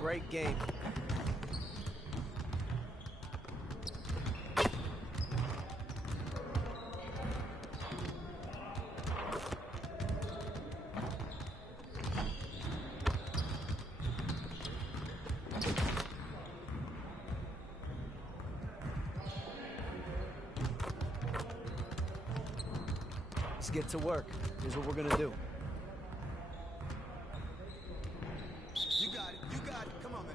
Great game. Let's get to work. Here's what we're gonna do. You got it. You got it. Come on, man.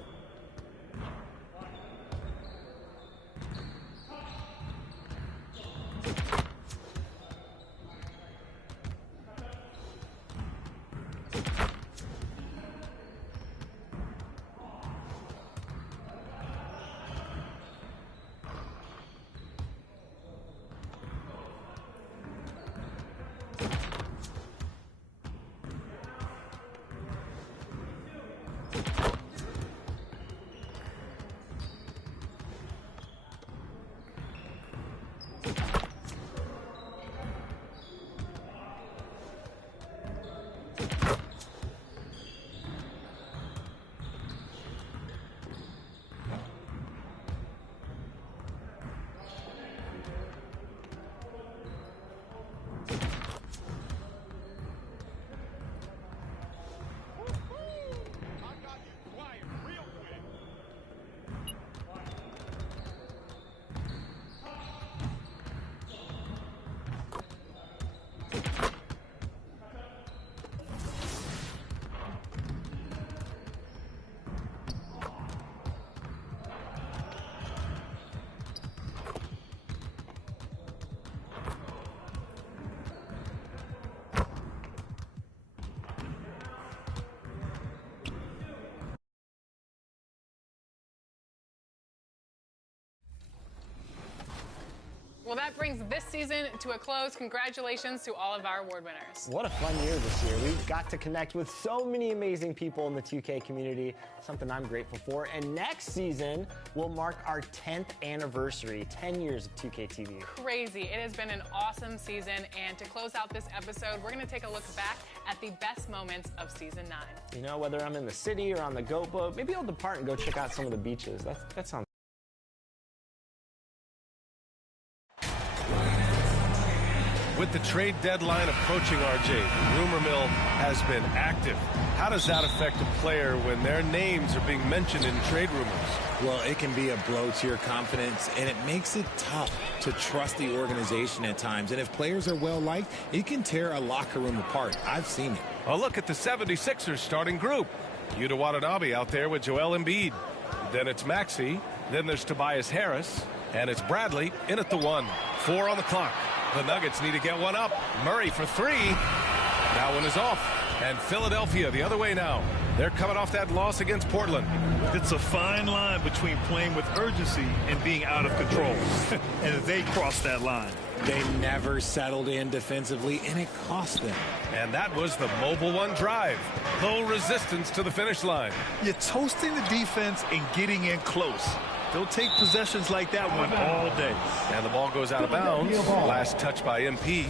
Well, that brings this season to a close. Congratulations to all of our award winners. What a fun year this year. We got to connect with so many amazing people in the 2K community, something I'm grateful for. And next season will mark our 10th anniversary, 10 years of 2K TV. Crazy. It has been an awesome season. And to close out this episode, we're going to take a look back at the best moments of Season 9. You know, whether I'm in the city or on the goat boat, maybe I'll depart and go check out some of the beaches. That sounds With the trade deadline approaching, RJ, the rumor mill has been active. How does that affect a player when their names are being mentioned in trade rumors? Well, it can be a blow to your confidence, and it makes it tough to trust the organization at times. And if players are well-liked, it can tear a locker room apart. I've seen it. A look at the 76ers starting group. Yuta Watanabe out there with Joel Embiid. Then it's Maxey. Then there's Tobias Harris. And it's Bradley in at the 1. 4 on the clock. The Nuggets need to get one up. Murray for 3. That one is off. And Philadelphia the other way now. They're coming off that loss against Portland. It's a fine line between playing with urgency and being out of control. And they crossed that line. They never settled in defensively, and it cost them. And that was the Mobile One drive. Low resistance to the finish line. You're toasting the defense and getting in close. They'll take possessions like that one all day. And the ball goes out of bounds. Last touch by MP.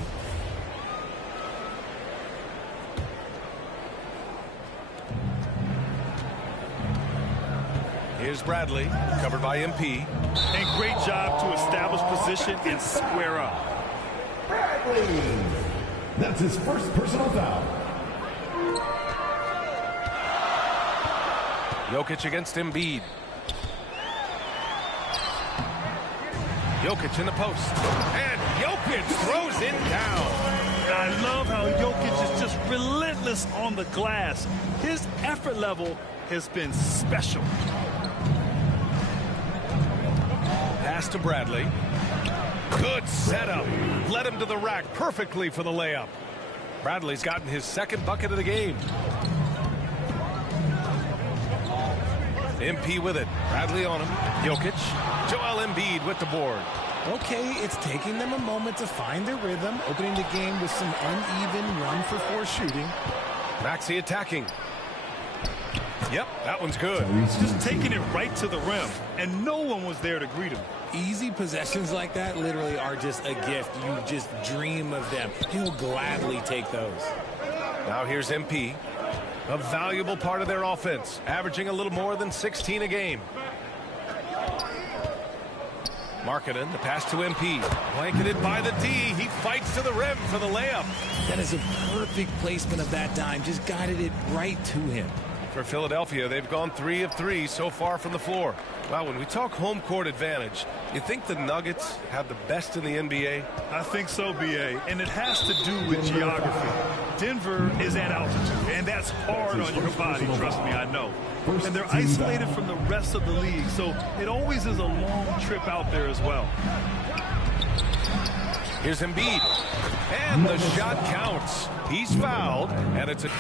Here's Bradley, covered by MP. And great job to establish position and square up. Bradley. That's his first personal foul. Jokic against Embiid. Jokic in the post. And Jokic throws it down. I love how Jokic is just relentless on the glass. His effort level has been special. Pass to Bradley. Good setup. Led him to the rack perfectly for the layup. Bradley's gotten his second bucket of the game. MP with it. Bradley on him. Jokic. Joel Embiid with the board. Okay, it's taking them a moment to find their rhythm, opening the game with some uneven 1-for-4 shooting. Maxey attacking. Yep, that one's good. Just taking it right to the rim, and no one was there to greet him. Easy possessions like that literally are just a gift. You just dream of them. He'll gladly take those. Now here's MP. A valuable part of their offense, averaging a little more than 16 a game. Markkanen, the pass to MP. Blanketed by the D. He fights to the rim for the layup. That is a perfect placement of that dime. Just guided it right to him. For Philadelphia, they've gone 3 of 3 so far from the floor. Wow, when we talk home court advantage, you think the Nuggets have the best in the NBA? I think so, B.A., and it has to do with geography. Denver is at altitude, and that's hard on your body, trust me, I know. And they're isolated from the rest of the league, so it always is a long trip out there as well. Here's Embiid, and the shot counts. He's fouled, and it's a...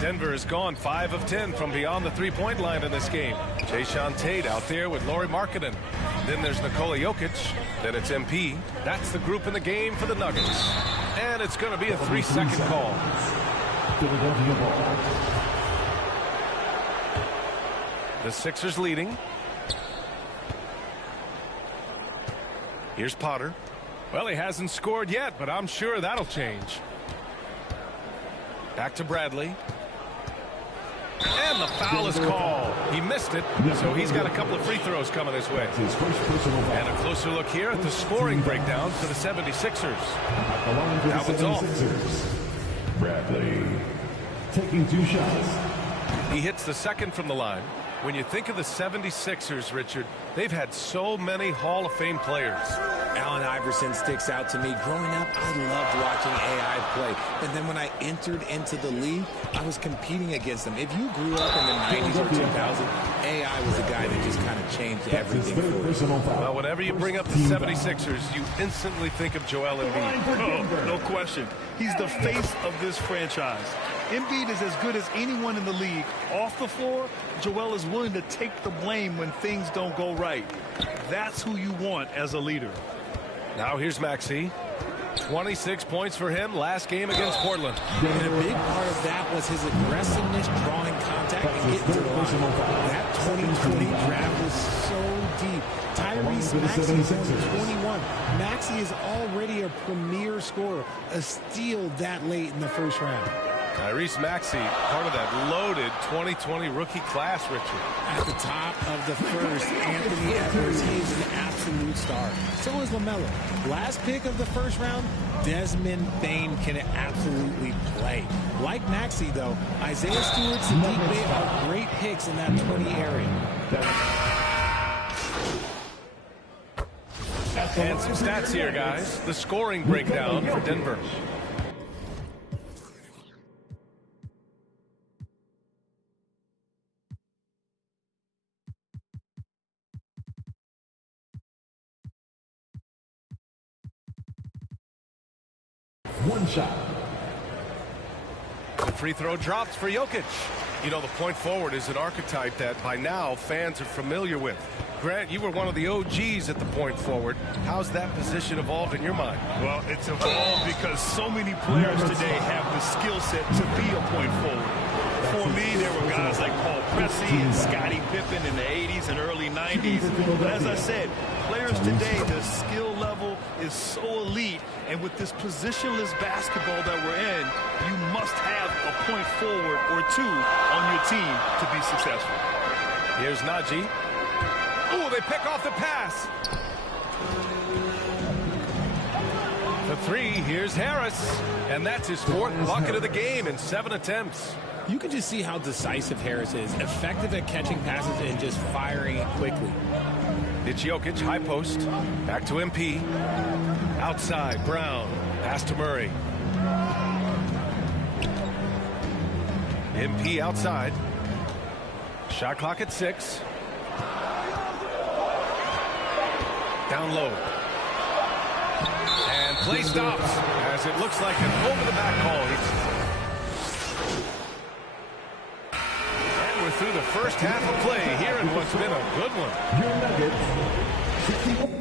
Denver has gone 5 of 10 from beyond the three-point line in this game. Jayshawn Tate out there with Lauri Markkanen. Then there's Nikola Jokic. Then it's MP. That's the group in the game for the Nuggets. And it's going to be a 3-second call. The Sixers leading. Here's Potter. Well, he hasn't scored yet, but I'm sure that'll change. Back to Bradley. And the foul is called. He missed it, so he's got a couple of free throws coming his way. And a closer look here at the scoring breakdown for the 76ers. That one's off. Bradley taking 2 shots. He hits the second from the line. When you think of the 76ers, Richard, they've had so many Hall of Fame players. Allen Iverson sticks out to me. Growing up, I loved watching AI play. And then when I entered into the league, I was competing against them. If you grew up in the 90s or 2000s, AI was the guy that just kind of changed everything for you. Well, whenever you bring up the 76ers, you instantly think of Joel Embiid. Oh, no question. He's the face of this franchise. Embiid is as good as anyone in the league. Off the floor, Joel is willing to take the blame when things don't go right. That's who you want as a leader. Now here's Maxey. 26 points for him last game against Portland. And a big part of that was his aggressiveness, drawing contact, and getting to the line. That 2020 draft was so deep. Tyrese Maxey is only 21. Maxey is already a premier scorer. A steal that late in the first round. Tyrese Maxey, part of that loaded 2020 rookie class, Richard. At the top of the first, Anthony Edwards, he is an absolute star. So is LaMelo. Last pick of the first round, Desmond Bane can absolutely play. Like Maxey, though, Isaiah Stewart, Sadiq Bey are great picks in that 20 area. And some stats here, guys. The scoring breakdown for Denver. One shot. The free throw drops for Jokic. You know, the point forward is an archetype that by now fans are familiar with. Grant, you were one of the OGs at the point forward. How's that position evolved in your mind? Well, it's evolved because so many players today have the skill set to be a point forward. For me, there were guys like Paul Pressey and Scottie Pippen in the 80s and early 90s. But as I said, players today, the skill level is so elite. And with this positionless basketball that we're in, you must have a point forward or two on your team to be successful. Here's Najee. Oh, they pick off the pass. The three, here's Harris. And that's his 4th bucket of the game in 7 attempts. You can just see how decisive Harris is, effective at catching passes and just firing it quickly. It's Jokic, high post, back to MP. Outside, Brown, pass to Murray. MP outside. Shot clock at 6. Down low. And play stops as it looks like an over-the-back call. first half of play here in what's been a good one. Your Nuggets, 61.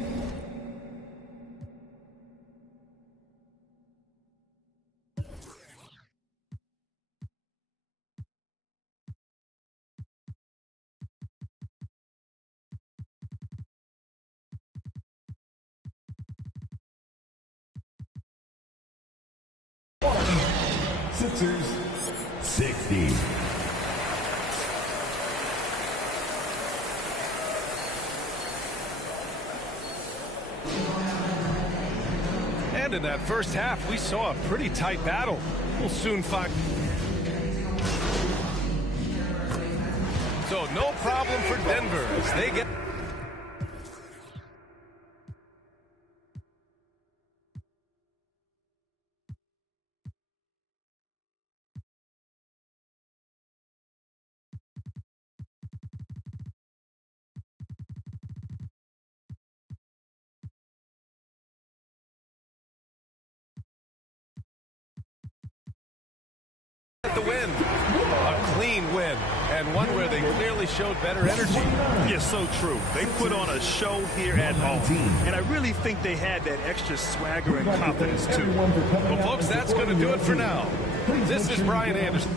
Sixers, 60. And in that first half, we saw a pretty tight battle. We'll soon find. So no problem for Denver as they get. The win, a clean win, and one where they clearly showed better energy. Yes, so true. They put on a show here at home, and I really think they had that extra swagger and confidence too. Well, folks, that's going to do it for now. This is Brian Anderson.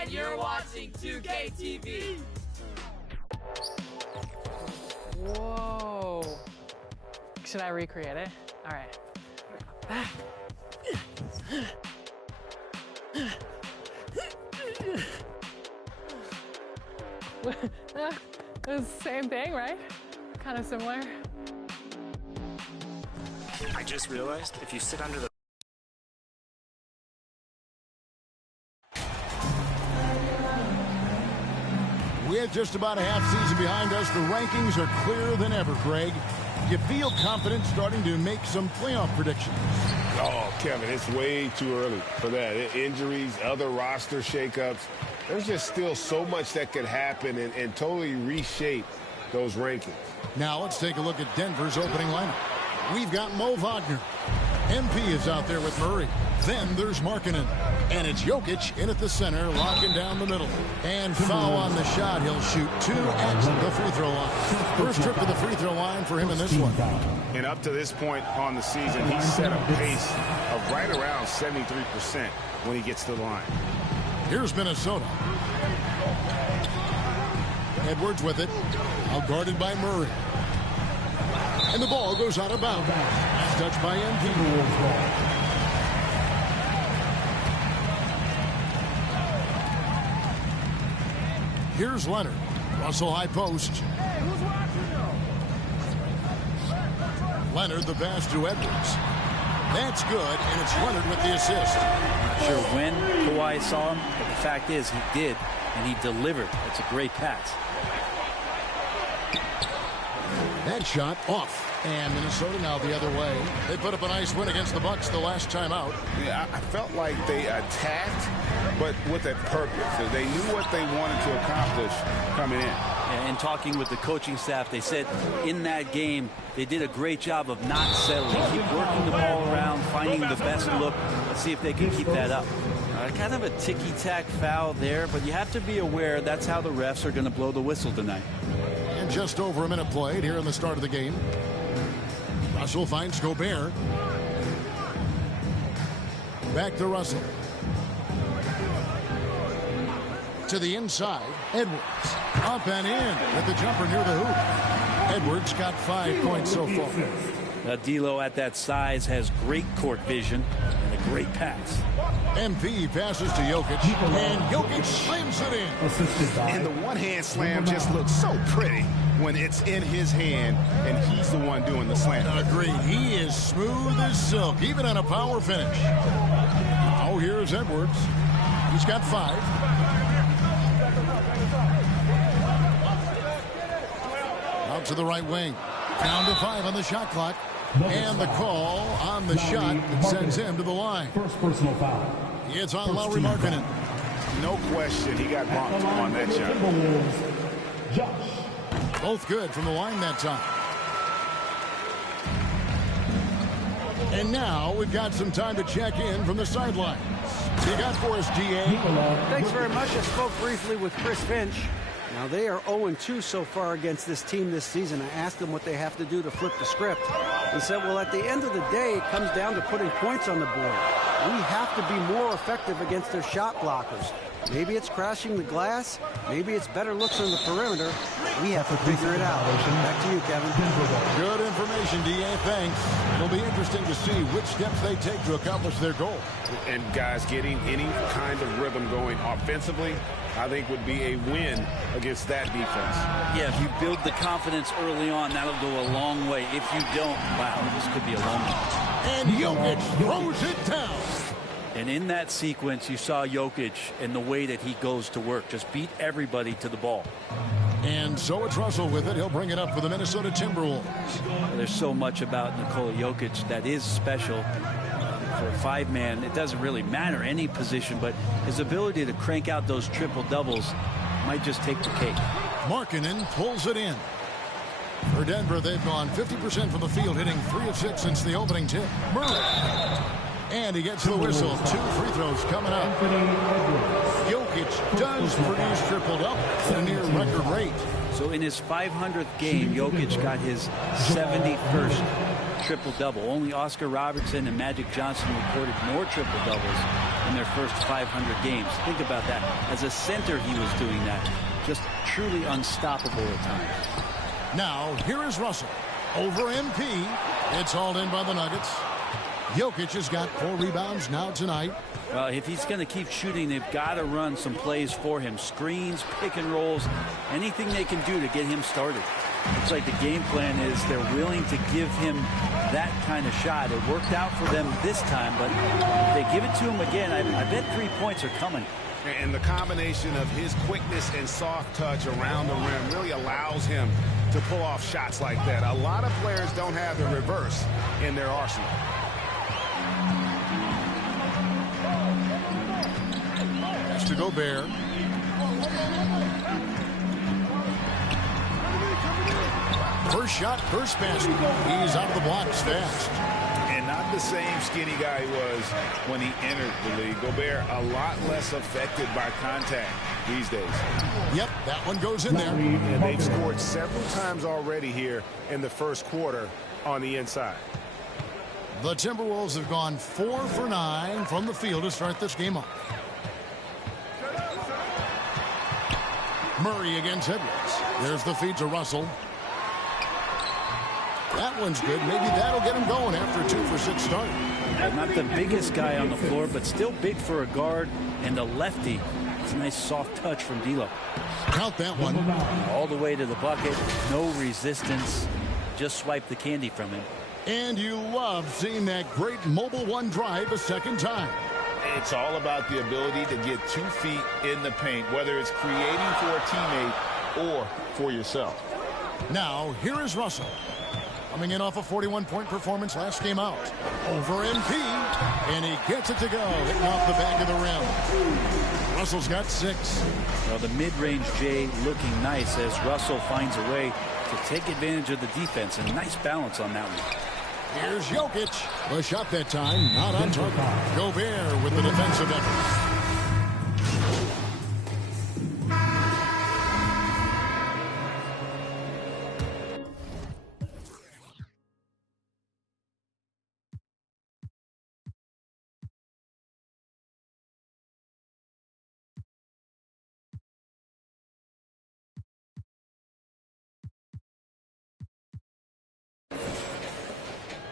And you're watching 2K TV. Whoa. Should I recreate it? All right. It's the same thing, right? Kind of similar. I just realized if you sit under the We're With just about a half season behind us, the rankings are clearer than ever, Greg. You feel confident starting to make some playoff predictions? Oh, Kevin, it's way too early for that. Injuries, other roster shakeups. There's just still so much that could happen and totally reshape those rankings. Now let's take a look at Denver's opening lineup. We've got Mo Wagner. MP is out there with Murray. Then there's Markkanen. And it's Jokic in at the center, locking down the middle. And foul on the shot. He'll shoot 2 at the free throw line. First trip to the free throw line for him in this one. And up to this point on the season, he's set a pace of right around 73% when he gets to the line. Here's Minnesota. Edwards with it. Out guarded by Murray. And the ball goes out of bounds. Touched by MP. Here's Leonard. Russell high post. Leonard the pass to Edwards. That's good, and it's Leonard with the assist. Not sure when Kawhi saw him, but the fact is he did, and he delivered. That's a great pass. That shot off. And Minnesota now the other way. They put up a nice win against the Bucks the last time out. Yeah, I felt like they attacked, but with a purpose. They knew what they wanted to accomplish coming in. And talking with the coaching staff, they said in that game they did a great job of not settling. Keep working the ball around, finding the best look. Let's see if they can keep that up. Kind of a ticky-tack foul there, but you have to be aware that's how the refs are going to blow the whistle tonight. And just over a minute played here in the start of the game. Russell finds Gobert. Back to Russell. To the inside. Edwards. Up and in with the jumper near the hoop. Edwards got 5 points so far. D'Lo at that size has great court vision and a great pass. MP passes to Jokic, and Jokic slams it in. And the one-hand slam just looks so pretty when it's in his hand, and he's the one doing the slam. Agreed. He is smooth as silk, even on a power finish. Oh, here's Edwards. He's got 5. Out to the right wing. Down to 5 on the shot clock. And the call on the shot that sends him to the line. First personal foul. It's on Lauri Markkanen. No question, he got bumped on that shot. Both good from the line that time. And now we've got some time to check in from the sidelines. So you got for us, GA. Thanks very much. I spoke briefly with Chris Finch. Now, they are 0-2 so far against this team this season. I asked them what they have to do to flip the script. He said, well, at the end of the day, it comes down to putting points on the board. We have to be more effective against their shot blockers. Maybe it's crashing the glass. Maybe it's better looks on the perimeter. We have to figure it out. Back to you, Kevin. Good information, DA. Thanks. It'll be interesting to see which steps they take to accomplish their goal. And, guys, getting any kind of rhythm going offensively, I think would be a win against that defense. Yeah, if you build the confidence early on, that'll go a long way. If you don't, wow, this could be a long one. And Jokic throws it down. And in that sequence, you saw Jokic and the way that he goes to work. Just beat everybody to the ball. And so it's Russell with it. He'll bring it up for the Minnesota Timberwolves. There's so much about Nikola Jokic that is special. For a 5-man, it doesn't really matter any position, but his ability to crank out those triple-doubles might just take the cake. Markkanen pulls it in. For Denver, they've gone 50% from the field, hitting 3 of 6 since the opening tip. Murray. And he gets the whistle. 2 free throws coming up. Jokic does produce triple-double at a near record rate. So in his 500th game, Jokic got his 71st triple-double. Only Oscar Robertson and Magic Johnson recorded more triple-doubles in their first 500 games. Think about that. As a center, he was doing that. Just truly unstoppable at times. Now, here is Russell. Over MP. It's hauled in by the Nuggets. Jokic has got 4 rebounds now tonight. Well, if he's going to keep shooting, they've got to run some plays for him. Screens, pick and rolls, anything they can do to get him started. Looks like the game plan is they're willing to give him that kind of shot. It worked out for them this time, but if they give it to him again, I bet 3 points are coming. And the combination of his quickness and soft touch around the rim really allows him to pull off shots like that. A lot of players don't have the reverse in their arsenal. That's to Gobert. First shot, first basket. He's out of the blocks fast. And not the same skinny guy he was when he entered the league. Gobert a lot less affected by contact these days. Yep, that one goes in there. And they've scored several times already here in the first quarter on the inside. The Timberwolves have gone 4 for 9 from the field to start this game off. Murray against Edwards. There's the feed to Russell. That one's good. Maybe that'll get him going after a 2 for 6 start. Not the biggest guy on the floor, but still big for a guard and a lefty. It's a nice soft touch from D'Lo. Count that one. All the way to the bucket. No resistance. Just swipe the candy from him. And you love seeing that great mobile one drive a second time. It's all about the ability to get 2 feet in the paint, whether it's creating for a teammate or for yourself. Now, here is Russell. Coming in off a 41-point performance last game out. Over MP, and he gets it to go, hitting off the back of the rim. Russell's got 6. Well, the mid-range J looking nice as Russell finds a way to take advantage of the defense, and nice balance on that one. Here's Jokic. The shot that time, not on target. Gobert with the defensive effort.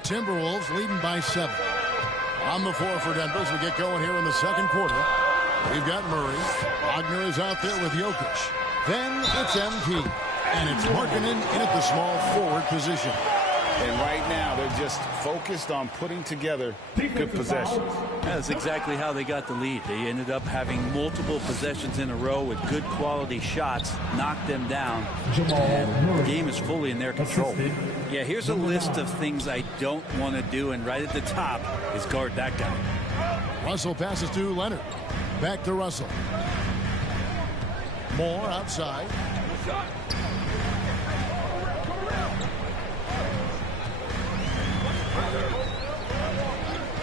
Timberwolves leading by 7. On the floor for Denver as we get going here in the second quarter. We've got Murray. Wagner is out there with Jokic. Then it's MP. And it's Markkanen in at the small forward position. And right now, they're just focused on putting together good possessions. That's exactly how they got the lead. They ended up having multiple possessions in a row with good quality shots, knocked them down, and the game is fully in their control. Yeah, here's a list of things I don't want to do, and right at the top is guard that guy. Russell passes to Leonard. Back to Russell. Moore outside.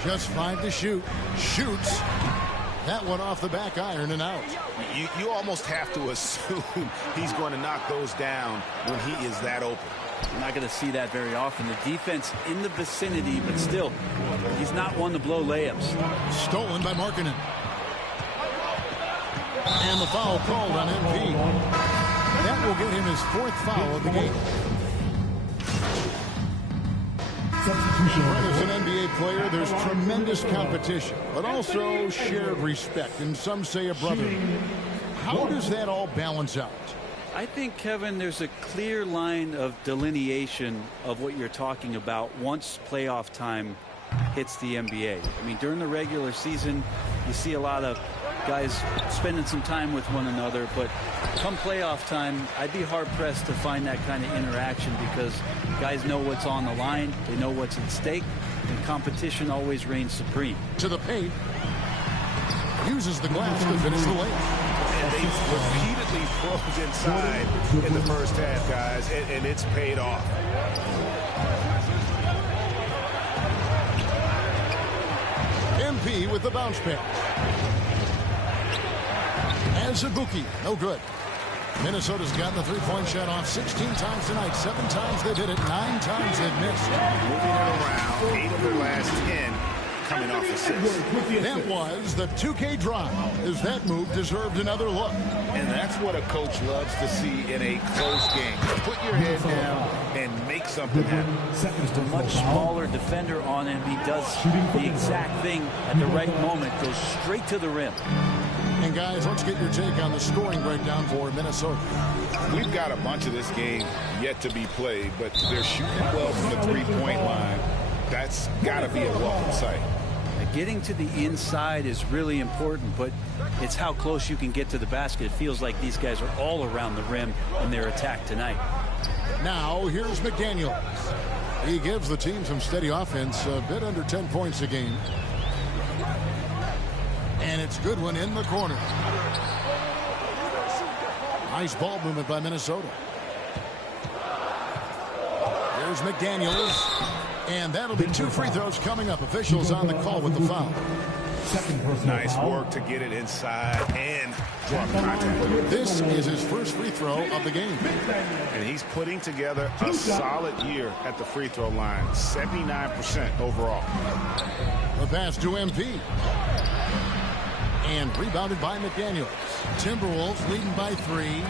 Just 5 to shoot. Shoots. That one off the back iron and out. You almost have to assume he's going to knock those down when he is that open. You're not going to see that very often. The defense in the vicinity, but still, he's not one to blow layups. Stolen by Markkanen. And the foul called on MP. That will get him his 4th foul of the game. As an NBA player, there's tremendous competition, but also shared respect, and some say a brotherhood. How does that all balance out? I think, Kevin, there's a clear line of delineation of what you're talking about once playoff time hits the NBA. I mean, during the regular season, you see a lot of guys spending some time with one another, but come playoff time, I'd be hard-pressed to find that kind of interaction because guys know what's on the line, they know what's at stake, and competition always reigns supreme. To the paint, uses the glass to finish the layup. And they repeatedly froze inside in the first half, guys, and it's paid off. MP with the bounce pass. As a bookie, no good. Minnesota's gotten the three-point shot off 16 times tonight. 7 times they did it. 9 times they've missed. Moving it around. 8 of their last 10 coming off assists. That was the 2K drive, as that move deserved another look. And that's what a coach loves to see in a close game. Put your head down and make something happen. Just a much smaller defender on him. He does the exact thing at the right moment. Goes straight to the rim. And guys, let's get your take on the scoring breakdown for Minnesota. We've got a bunch of this game yet to be played, but they're shooting well from the three-point line. That's got to be a welcome sight. Getting to the inside is really important, but it's how close you can get to the basket. It feels like these guys are all around the rim in their attack tonight. Now here's McDaniels. He gives the team some steady offense, a bit under 10 points a game. And it's Goodwin in the corner. Nice ball movement by Minnesota. Here's McDaniels. And that'll be 2 free throws coming up. Officials on the call with the foul. Nice work to get it inside and draw contact. This is his first free throw of the game. And he's putting together a solid year at the free throw line. 79% overall. The pass to MP. And rebounded by McDaniels. Timberwolves leading by 3.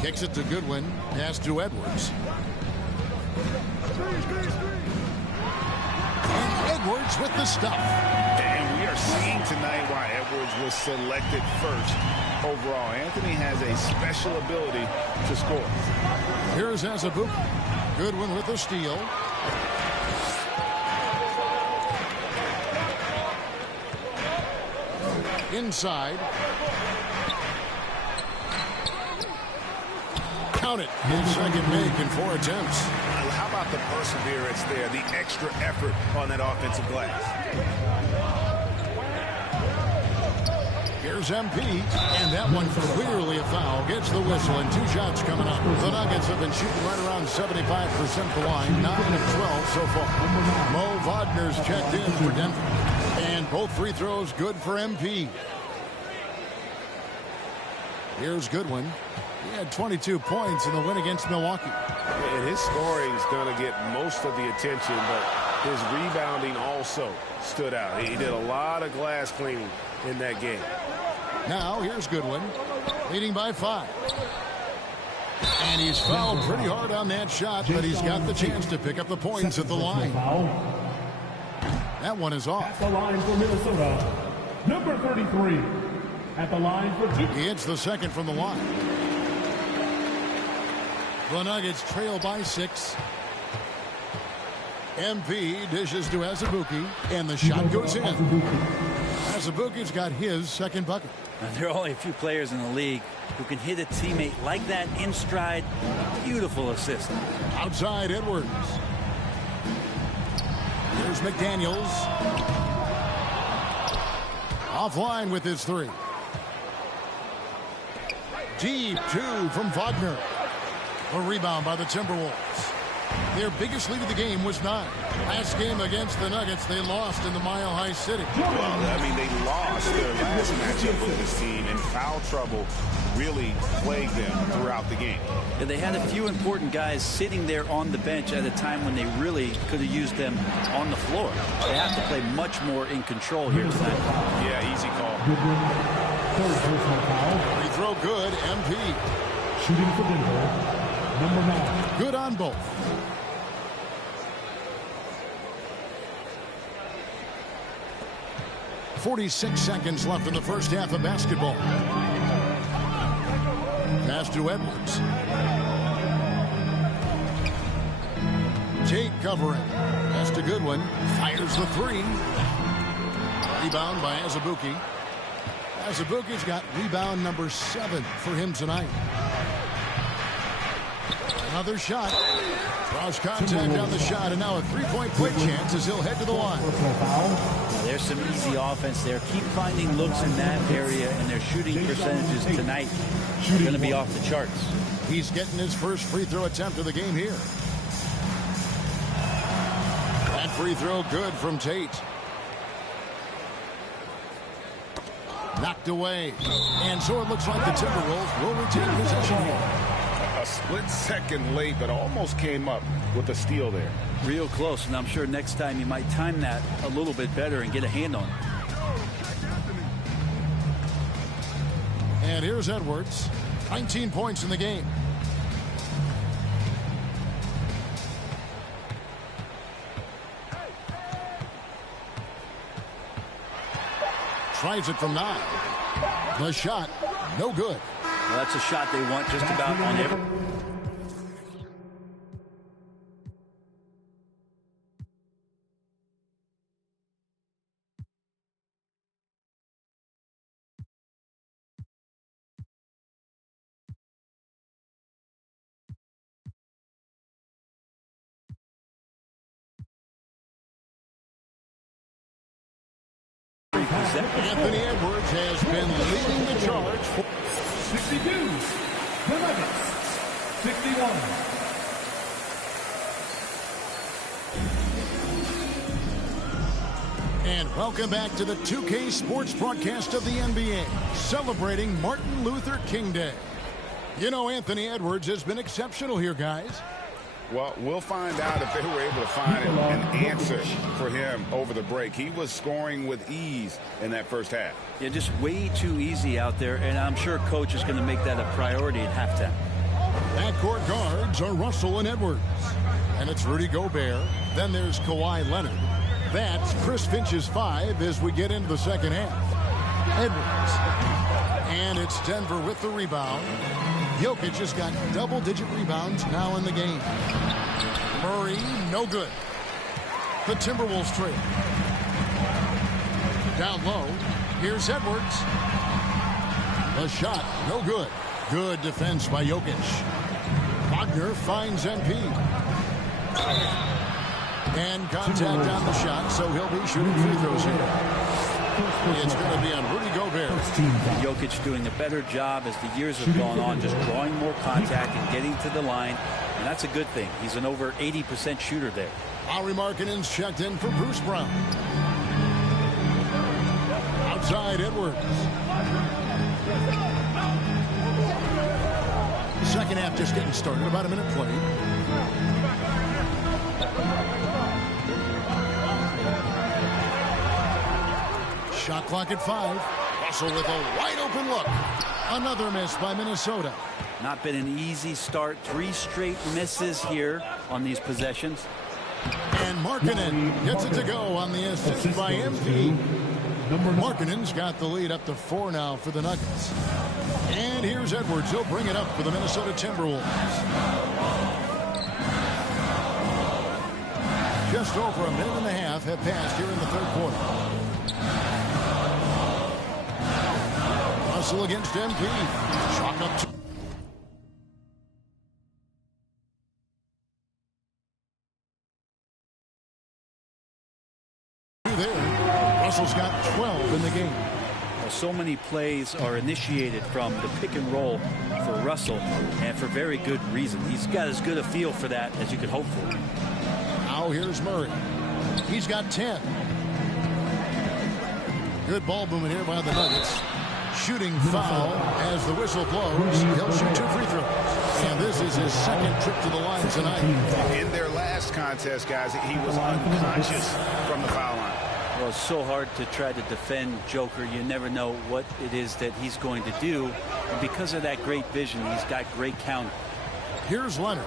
Kicks it to Goodwin. Pass to Edwards. And Edwards with the stuff. And we are seeing tonight why Edwards was selected first overall. Anthony has a special ability to score. Here's Azubuike. Goodwin with the steal. Inside. Count it. His second make in 4 attempts. How about the perseverance there, the extra effort on that offensive glass? Here's MP, and that one clearly a foul. Gets the whistle, and 2 shots coming up. The Nuggets have been shooting right around 75% the line, 9 of 12 so far. Mo Wagner's checked in for Denver. And both free throws good for MP. Here's Goodwin. He had 22 points in the win against Milwaukee. And his scoring is going to get most of the attention, but his rebounding also stood out. He did a lot of glass cleaning in that game. Now here's Goodwin, leading by 5. And he's fouled pretty hard on that shot, but he's got the chance to pick up the points at the line. That one is off. At the line for Minnesota, number 33. At the line for Duke. He hits the second from the line. The Nuggets trail by 6. MP dishes to Azubuike, and the shot goes in. Azubuike's got his second bucket. Now, there are only a few players in the league who can hit a teammate like that in stride. Beautiful assist. Outside Edwards. Here's McDaniels. Offline with his 3. Deep 2 from Wagner. A rebound by the Timberwolves. Their biggest lead of the game was 9. Last game against the Nuggets, they lost in the Mile High City. Well, I mean, they lost their last matchup with this team, and foul trouble really plagued them throughout the game. Yeah, they had a few important guys sitting there on the bench at a time when they really could have used them on the floor. They have to play much more in control here tonight. Yeah, easy call. Free throw good, MP. Shooting for Denver, number 9. Good on both. .46 seconds left in the first half of basketball. Pass to Edwards. Tate covering. Pass to Goodwin. Fires the 3. Rebound by Azubuike. Azubuike's got rebound number 7 for him tonight. Another shot. Draws contact on the shot, and now a 3-point play chance as he'll head to the line. There's some easy offense there. Keep finding looks in that area, and their shooting percentages tonight are going to be off the charts. He's getting his first free throw attempt of the game here. That free throw good from Tate. Knocked away. And so it looks like the Timberwolves will retain possession here. A split second late, but almost came up with a steal there. Real close, and I'm sure next time you might time that a little bit better and get a hand on it. And here's Edwards. 19 points in the game. Tries it from 9. The shot, no good. Well, that's a shot they want just about on every. Anthony Edwards has been leading the charge. 62, the Nuggets. 61. And welcome back to the 2K Sports broadcast of the NBA, celebrating Martin Luther King Day. You know, Anthony Edwards has been exceptional here, guys. Well, we'll find out if they were able to find an answer for him over the break. He was scoring with ease in that first half. Yeah, just way too easy out there, and I'm sure coach is going to make that a priority at halftime. Backcourt guards are Russell and Edwards. And it's Rudy Gobert. Then there's Kawhi Leonard. That's Chris Finch's 5 as we get into the second half. Edwards. And it's Denver with the rebound. Jokic has got double-digit rebounds now in the game. Murray, no good. The Timberwolves trail. Down low, here's Edwards. The shot, no good. Good defense by Jokic. Wagner finds MP. And contact on the shot, so he'll be shooting free throws here. It's going to be on Rudy Gobert. Jokic doing a better job as the years have gone on, just drawing more contact and getting to the line. And that's a good thing. He's an over 80% shooter there. Lauri Markkanen's checked in for Bruce Brown. Outside Edwards. Second half just getting started. About a minute played. Shot clock at 5. Russell with a wide open look. Another miss by Minnesota. Not been an easy start. 3 straight misses here on these possessions. And Markkanen gets it to go on the assist by MP. Markkanen's got the lead up to 4 now for the Nuggets. And here's Edwards. He'll bring it up for the Minnesota Timberwolves. Just over a minute and a half have passed here in the third quarter. Russell against MP. Chalk up to there. Russell's got 12 in the game. Well, so many plays are initiated from the pick and roll for Russell, and for very good reason. He's got as good a feel for that as you could hope for. Now here's Murray. He's got 10. Good ball movement here by the Nuggets. Shooting foul as the whistle blows. He'll shoot 2 free throws. And this is his second trip to the line tonight. In their last contest, guys, he was unconscious from the foul line. Well, it's so hard to try to defend Joker. You never know what it is that he's going to do. And because of that great vision, he's got great counter. Here's Leonard.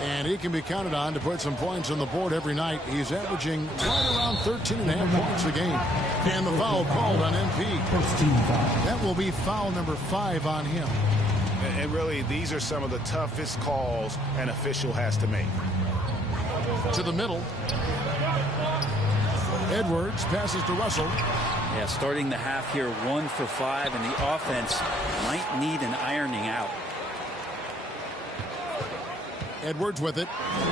And he can be counted on to put some points on the board every night. He's averaging right around 13.5 points a game. And the foul called on MP. That will be foul number 5 on him. And really, these are some of the toughest calls an official has to make. To the middle. Edwards passes to Russell. Yeah, starting the half here 1 for 5, and the offense might need an ironing out. Edwards with it.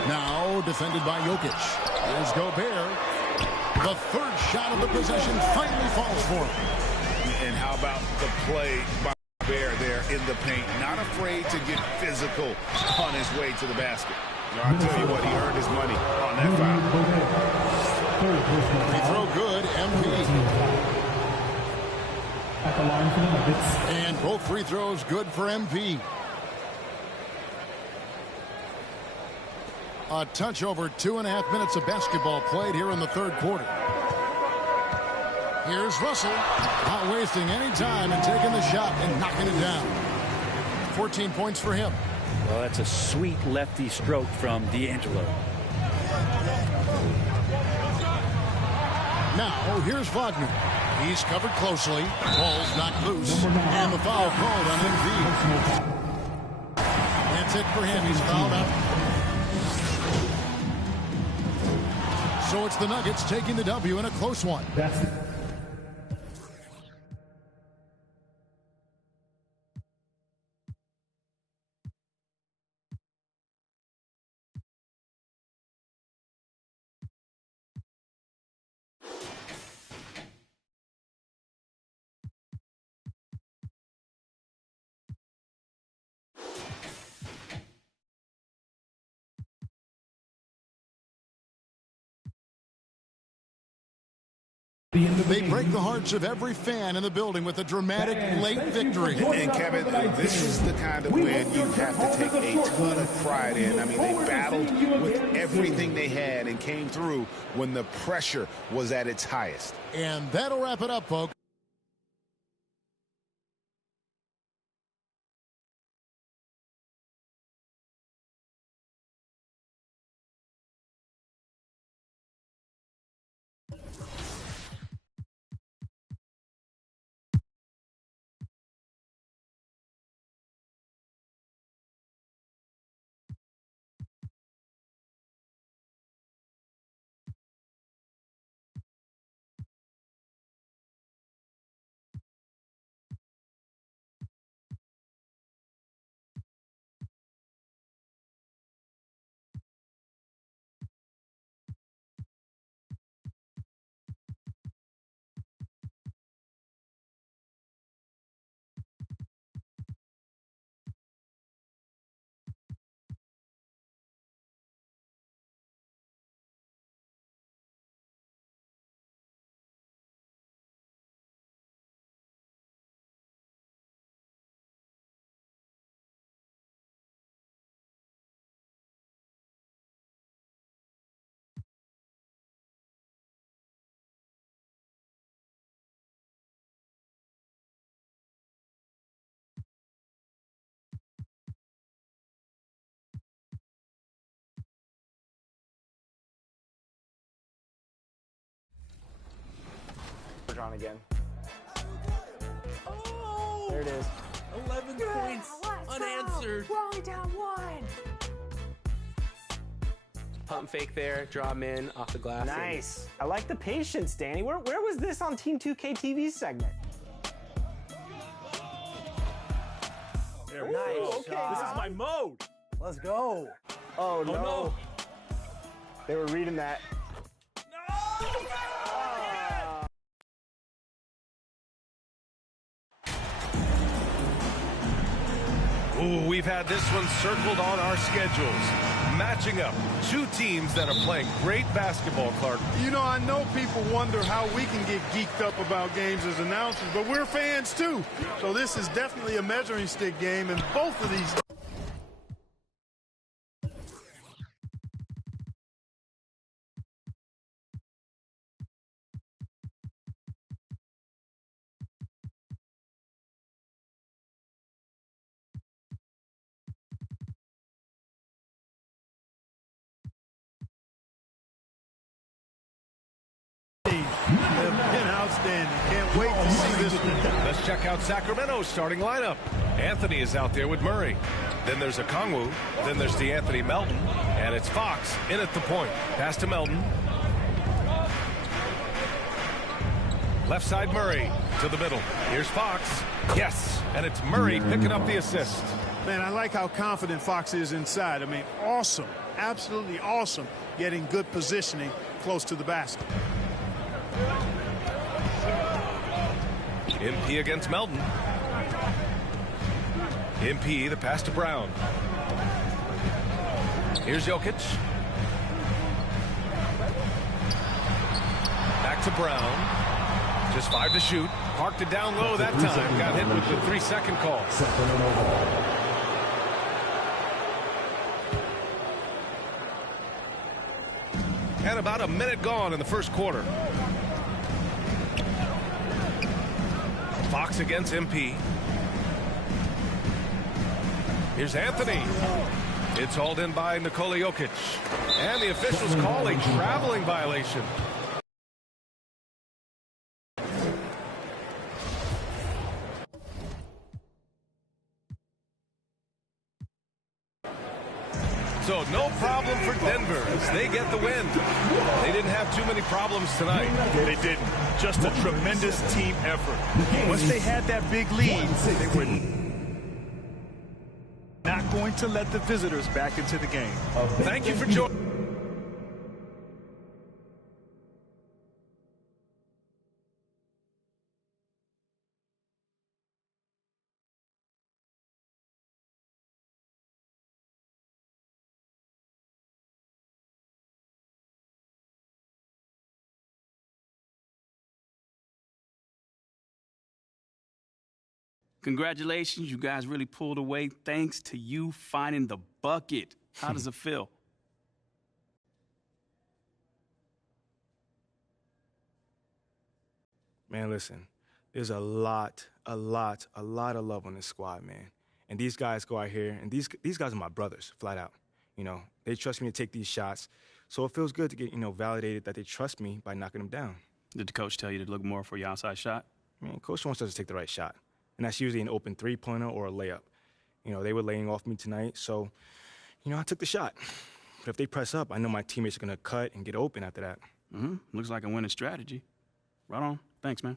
Now defended by Jokic. Here's Gobert. The third shot of the possession finally falls for him. And how about the play by Gobert there in the paint? Not afraid to get physical on his way to the basket. Now, I'll tell you what, he earned his money on that foul. Free throw good, MP. At the line for the Nuggets. And both free throws good for MP. A touch over 2.5 minutes of basketball played here in the third quarter. Here's Russell, not wasting any time and taking the shot and knocking it down. 14 points for him. Well, that's a sweet lefty stroke from D'Angelo. Now, here's Wagner. He's covered closely. Ball's knocked loose. And the foul called on MP. That's it for him. He's fouled out. So it's the Nuggets taking the W in a close one. They break the hearts of every fan in the building with a dramatic late victory. And Kevin, this is the kind of win you have to take a ton of pride in. I mean, they battled with everything they had and came through when the pressure was at its highest. And that'll wrap it up, folks. On again. Oh! There it is. 11 points unanswered. We're only down 1. Pump fake there, draw him in off the glass. Nice. I like the patience, Danny. Where was this on Team 2K TV's segment? There we Nice. go. Okay. This is my mode. Let's go. Oh, no. No. They were reading that. Ooh, we've had this one circled on our schedules. Matching up two teams that are playing great basketball, Clark. You know, I know people wonder how we can get geeked up about games as announcers, but we're fans too. So this is definitely a measuring stick game, and both of these. Have been outstanding. Can't wait to see this one. Let's check out Sacramento's starting lineup. Anthony is out there with Murray. Then there's Okongwu. Then there's DeAnthony Melton. And it's Fox in at the point. Pass to Melton. Left side Murray to the middle. Here's Fox. Yes. And it's Murray picking up the assist. Man, I like how confident Fox is inside. I mean, awesome. Absolutely awesome. Getting good positioning close to the basket. MP against Melton. MP, the pass to Brown. Here's Jokic. Back to Brown. Just 5 to shoot. Parked it down low that time. Got hit with the 3-second call. And about a minute gone in the first quarter. Fox against MP. Here's Anthony. It's hauled in by Nikola Jokic. And the officials call a traveling violation. So no problem for Denver. They get the win. They didn't have too many problems tonight. They didn't. Just a tremendous team effort. Once they had that big lead, they were not going to let the visitors back into the game. Thank you for joining. Congratulations, you guys really pulled away thanks to you finding the bucket. How does it feel? Man, listen, there's a lot of love on this squad, man. And these guys go out here, and these guys are my brothers, flat out. You know, they trust me to take these shots, so it feels good to get, validated that they trust me by knocking them down. Did the coach tell you to look more for your outside shot? Man, coach wants us to take the right shot, and that's usually an open three-pointer or a layup. They were laying off me tonight, so, I took the shot. But if they press up, I know my teammates are going to cut and get open after that. Looks like a winning strategy. Right on. Thanks, man.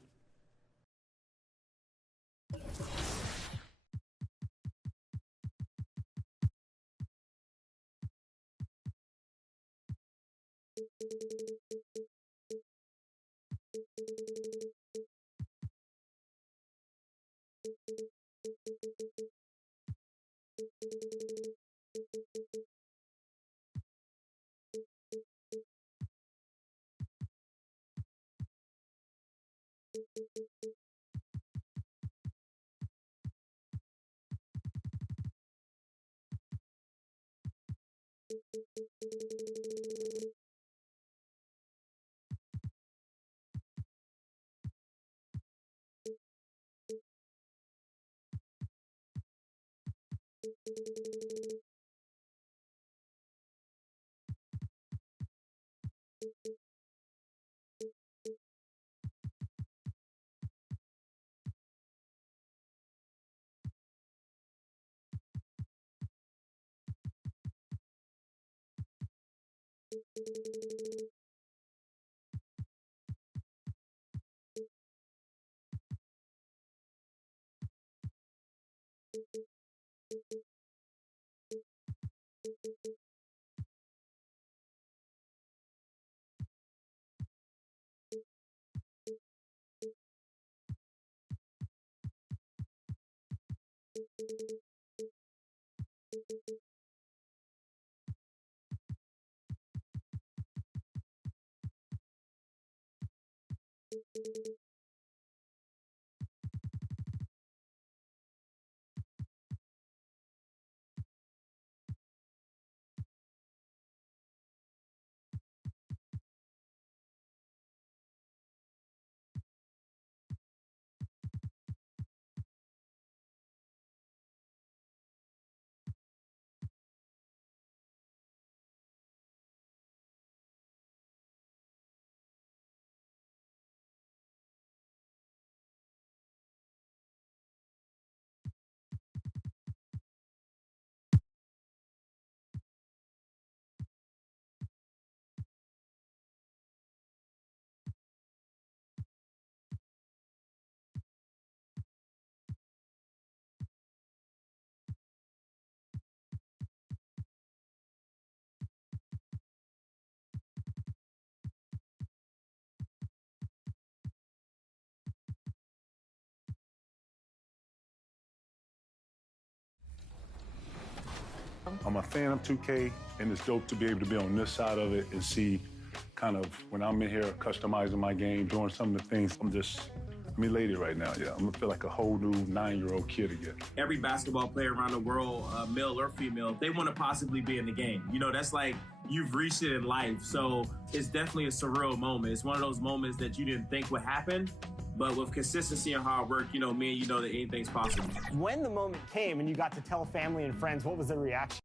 I'm a fan of 2K, and it's dope to be able to be on this side of it and see kind of when I'm in here customizing my game, doing some of the things. I'm elated right now, yeah. I'm gonna feel like a whole new 9-year-old kid again. Every basketball player around the world, male or female, they want to possibly be in the game. That's like you've reached it in life. So it's definitely a surreal moment. It's one of those moments that you didn't think would happen. But with consistency and hard work, me and you know that anything's possible. When the moment came and you got to tell family and friends, what was their reaction?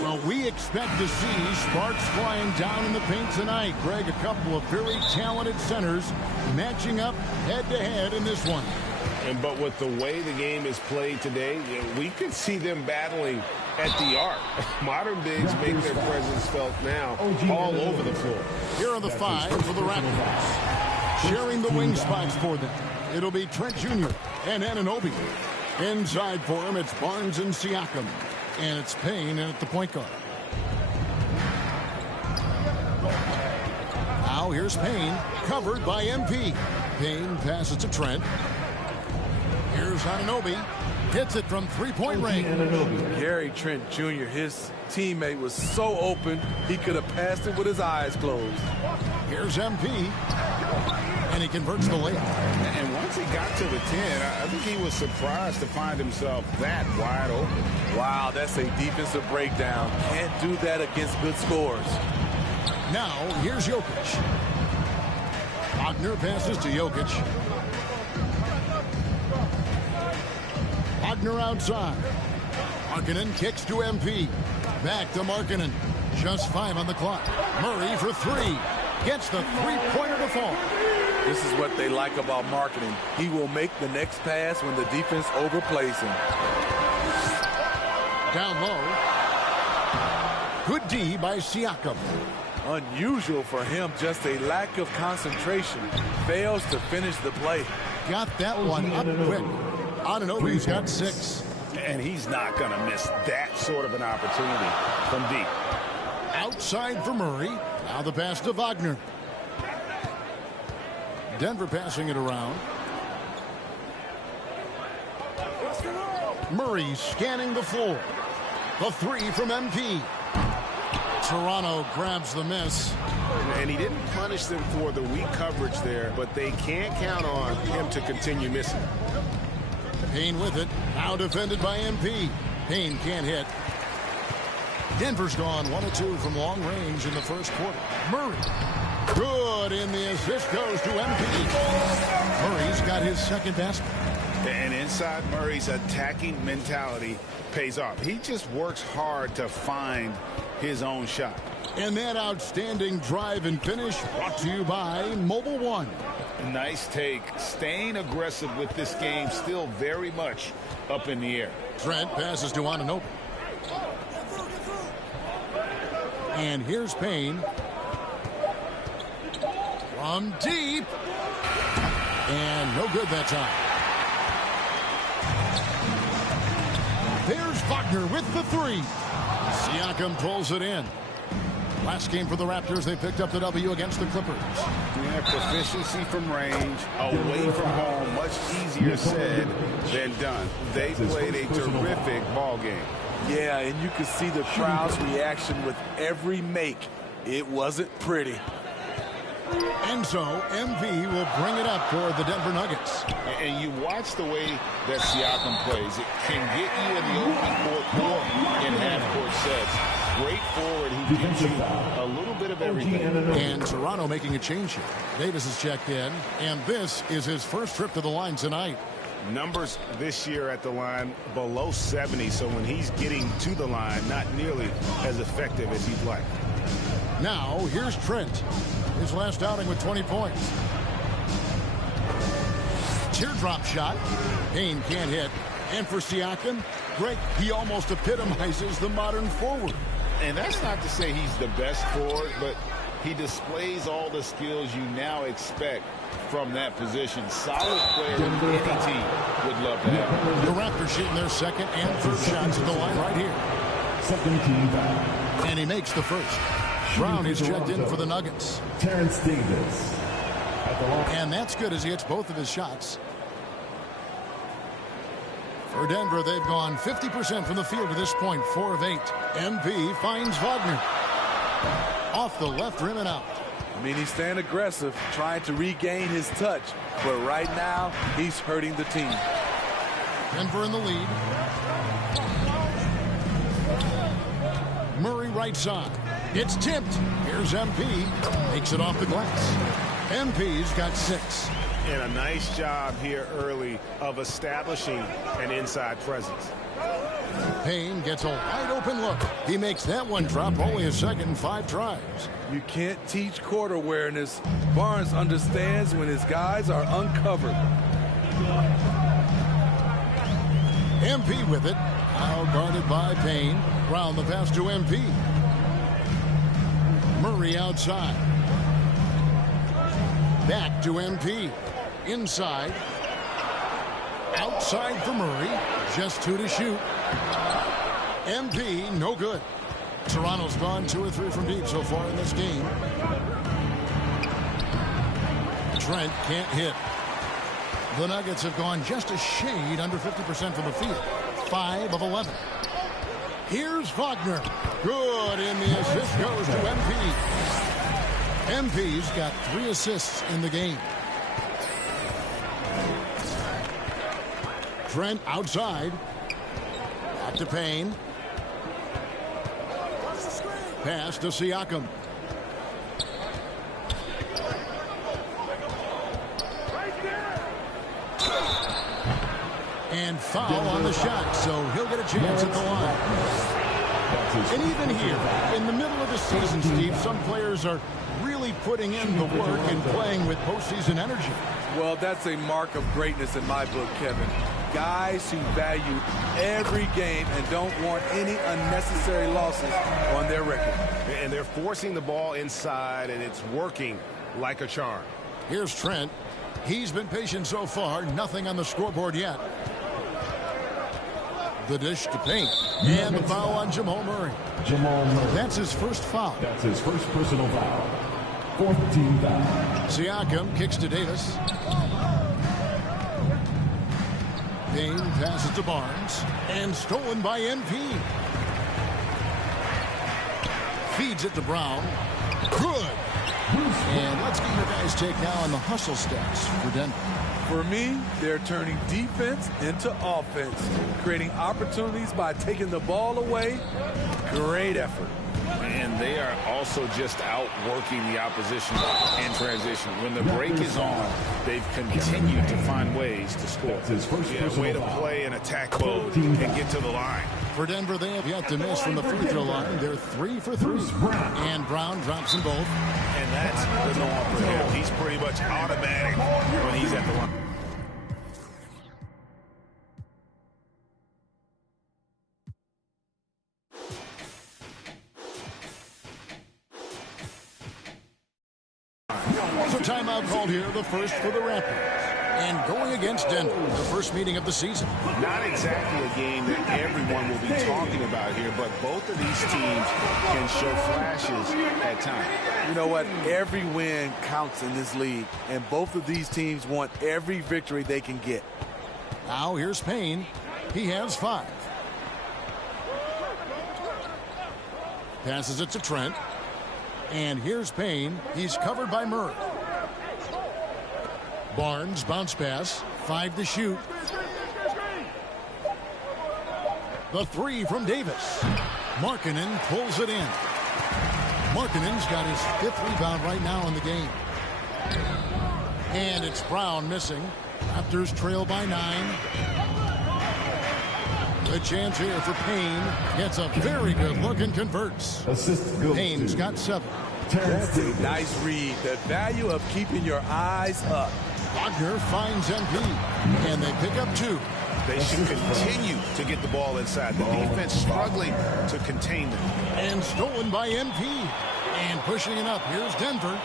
Well, we expect to see sparks flying down in the paint tonight. Greg, a couple of very talented centers matching up head-to-head in this one. But with the way the game is played today, we could see them battling at the arc. Modern bigs make their presence felt now all over the floor. Here are the five for the Raptors. Sharing the wing spots for them, it'll be Trent Jr. and Anunoby. Inside for him, it's Barnes and Siakam. And it's Payne at the point guard. Now here's Payne, covered by MP. Payne passes to Trent. Here's Anunoby. Hits it from three-point range. Gary Trent Jr., his teammate was so open, he could have passed it with his eyes closed. Here's MP, and he converts the layup. And once he got to the 10, I think he was surprised to find himself that wide open. Wow, that's a defensive breakdown. Can't do that against good scores. Now, here's Jokic. Wagner passes to Jokic. Wagner outside. Markkanen kicks to MP. Back to Markkanen. Just 5 on the clock. Murray for 3. Gets the three-pointer to fall. This is what they like about Markkanen. He will make the next pass when the defense overplays him. Down low. Good D by Siakam. Unusual for him, just a lack of concentration. Fails to finish the play. Got that one up quick. Anunoby's got 6. And he's not going to miss that sort of an opportunity from deep. Outside for Murray. Now the pass to Wagner. Denver passing it around. Murray scanning the floor. The 3 from MP. Toronto grabs the miss. And he didn't punish them for the weak coverage there, but they can't count on him to continue missing. Payne with it. Now defended by MP. Payne can't hit. Denver's gone 1 of 2 from long range in the first quarter. Murray. Good, and the assist goes to MP. Murray's got his second basket. And inside Murray's attacking mentality pays off. He just works hard to find his own shot. And that outstanding drive and finish brought to you by Mobile One. Nice take. Staying aggressive with this game, still very much up in the air. Trent passes to Anunoby. And here's Payne. From deep. And no good that time. There's Wagner with the 3. Siakam pulls it in. Last game for the Raptors, they picked up the W against the Clippers. Yeah, proficiency from range, away from home, much easier said than done. They played a terrific ball game. Yeah, and you could see the crowd's reaction with every make. It wasn't pretty. And so MV will bring it up for the Denver Nuggets. And you watch the way that Siakam plays. It can get you in the open court or in half-court sets. Great forward who gives you a little bit of everything. And Toronto making a change here. Davis has checked in, and this is his first trip to the line tonight. Numbers this year at the line below 70, so when he's getting to the line, not nearly as effective as he'd like. Now, here's Trent. His last outing with 20 points. Teardrop shot. Payne can't hit. And for Siakam, Greg, he almost epitomizes the modern forward. And that's not to say he's the best forward, but he displays all the skills you now expect from that position. Solid player that any team would love to have. The Raptors shooting their second and third shots at the line right here. Second team foul. And he makes the first. Brown is checked in for the Nuggets. Terrence Davis. And that's good as he hits both of his shots. For Denver, they've gone 50% from the field to this point, 4 of 8. MP finds Wagner. Off the left rim and out. I mean, he's staying aggressive, trying to regain his touch. But right now, he's hurting the team. Denver in the lead. Murray right side. It's tipped. Here's MP. Makes it off the glass. MP's got 6. And a nice job here early of establishing an inside presence. Payne gets a wide open look. He makes that one drop, only a second in 5 tries. You can't teach court awareness. Barnes understands when his guys are uncovered. MP with it. Now guarded by Payne. Round the pass to MP. Murray outside. Back to MP. Inside. Outside for Murray. Just 2 to shoot. MP, no good. Toronto's gone 2 or 3 from deep so far in this game. Trent can't hit. The Nuggets have gone just a shade under 50% from the field. 5 of 11. Here's Wagner. Good, and the assist goes to MP. MP's got 3 assists in the game. Trent outside. Back to Payne. Pass to Siakam. And foul on the shot, so he'll get a chance at the line. And even here, in the middle of the season, Steve, some players are really putting in the work and playing with postseason energy. Well, that's a mark of greatness in my book, Kevin. Guys who value every game and don't want any unnecessary losses on their record. And they're forcing the ball inside, and it's working like a charm. Here's Trent. He's been patient so far. Nothing on the scoreboard yet. The dish to Payne. And the foul on Jamal Murray. That's his first foul. That's his first personal foul. 4th team foul. Siakam kicks to Davis. Payne passes to Barnes. And stolen by NP. Feeds it to Brown. Good. And let's get your guys' take now on the hustle stats for Denver. For me, they're turning defense into offense, creating opportunities by taking the ball away. Great effort. And they are also just outworking the opposition in transition. When the break is on, they've continued to find ways to score. Way to play and attack mode and get to the line. For Denver, they have yet to miss from the free throw line. They're 3 for 3. And Brown drops them both. And that's the norm for him. He's pretty much automatic when he's at the line. So timeout called here, the first for the Raptors. And going against Denver, the first meeting of the season. Not exactly a game that everyone will be talking about here, but both of these teams can show flashes at times. You know what? Every win counts in this league, and both of these teams want every victory they can get. Now here's Payne. He has 5. Passes it to Trent. And here's Payne. He's covered by Murray. Barnes, bounce pass. 5 to shoot. The 3 from Davis. Markkanen pulls it in. Markkanen's got his 5th rebound right now in the game. And it's Brown missing. Raptors trail by 9. The chance here for Payne. Gets a very good look and converts. Payne's got 7. That's a nice read. The value of keeping your eyes up. Wagner finds MP. And they pick up 2. They should continue to get the ball inside. The defense struggling to contain them. And stolen by MP. And pushing it up. Here's Denver.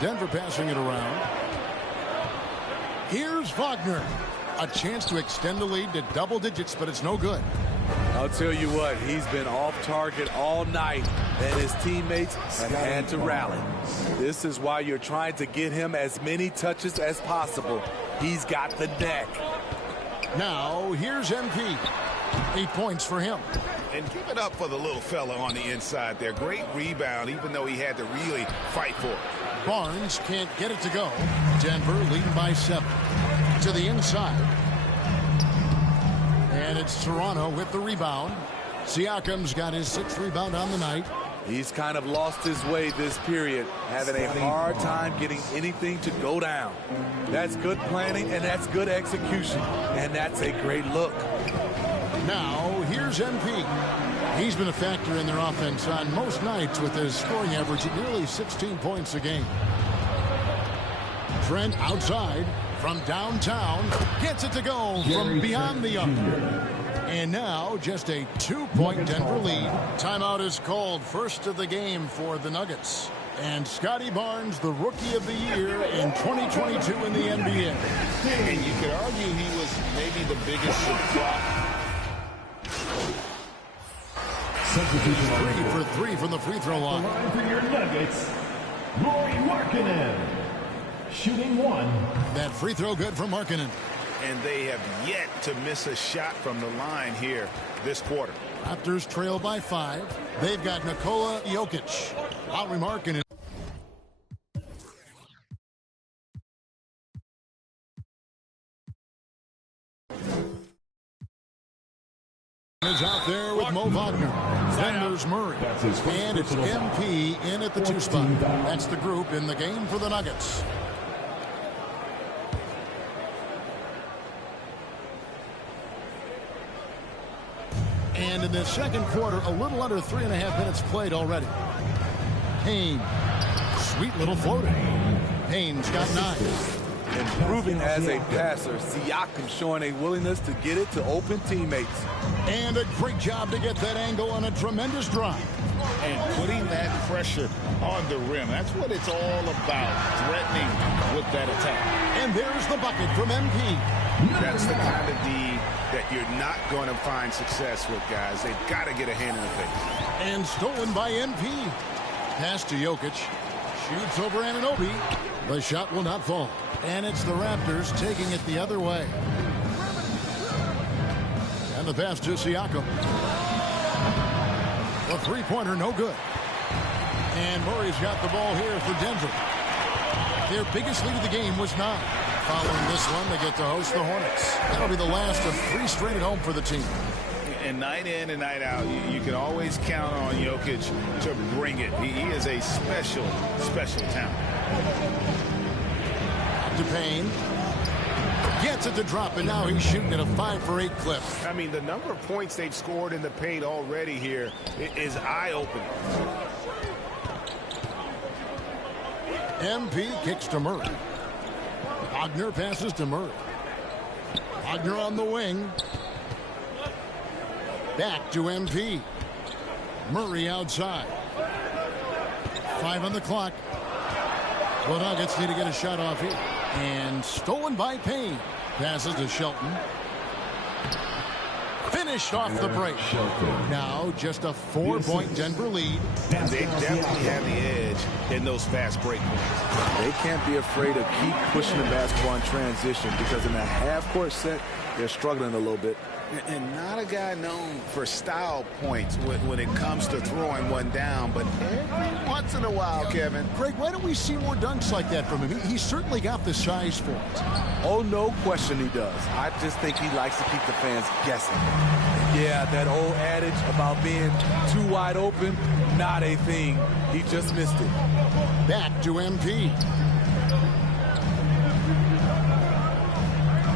Denver passing it around. Here's Wagner. A chance to extend the lead to double digits, but it's no good. I'll tell you what, he's been off target all night, and his teammates have had to rally. This is why you're trying to get him as many touches as possible. He's got the neck. Now, here's MP. 8 points for him. And give it up for the little fella on the inside there. Great rebound, even though he had to really fight for it. Barnes can't get it to go. Denver leading by 7. To the inside. And it's Toronto with the rebound. Siakam's got his 6th rebound on the night. He's kind of lost his way this period, having a hard time getting anything to go down. That's good planning, and that's good execution, and that's a great look. Now, here's MP. He's been a factor in their offense on most nights with his scoring average at nearly 16 points a game. Trent outside from downtown. Gets it to go from beyond the arc. And now just a 2-point Denver lead. Timeout is called, first of the game for the Nuggets. And Scotty Barnes, the Rookie of the Year in 2022 in the NBA. And you could argue he was maybe the biggest surprise. 3 for 3 from the free throw line. For your Nuggets, Lauri Markkanen. shooting one. That free throw good for Markkanen. And they have yet to miss a shot from the line here this quarter. Raptors trail by 5. They've got Nikola Jokic. Lauri Markkanen is out there with Mo Wagner. Then there's Murray. And it's MP in at the 2 spot. That's the group in the game for the Nuggets. And in the second quarter, a little under 3.5 minutes played already. Payne. Sweet little floater. Payne's got 9. Improving as a passer, Siakam showing a willingness to get it to open teammates. And a great job to get that angle on a tremendous drive. And putting that pressure on the rim. That's what it's all about, threatening with that attack. And there's the bucket from MP. That's the kind of D that you're not going to find success with, guys. They've got to get a hand in the face. And stolen by MP. Pass to Jokic. Shoots over Anunoby. The shot will not fall. And it's the Raptors taking it the other way. And the pass to Siakam. The three-pointer, no good. And Murray's got the ball here for Denver. Their biggest lead of the game was 9. Following this one, they get to host the Hornets. That'll be the last of 3 straight at home for the team. And night in and night out, you can always count on Jokic to bring it. He is a special, special talent. To Payne. Gets it to drop, and now he's shooting at a 5 for 8 clip. I mean, the number of points they've scored in the paint already here is eye-opening. MP kicks to Murray. Wagner passes to Murray. Wagner on the wing. Back to MP. Murray outside. 5 on the clock. The Nuggets need to get a shot off here. And stolen by Payne. Passes to Shelton. Finished off the break. Now just a 4-point Denver lead. And they definitely have the edge in those fast break points. They can't be afraid of keep pushing the basketball in transition, because in a half-court set, they're struggling a little bit. And not a guy known for style points when it comes to throwing one down, but every once in a while, Kevin. Greg, why don't we see more dunks like that from him? He's certainly got the size for it. Oh, no question he does. I just think he likes to keep the fans guessing. Yeah, that old adage about being too wide open, not a thing. He just missed it. Back to MP.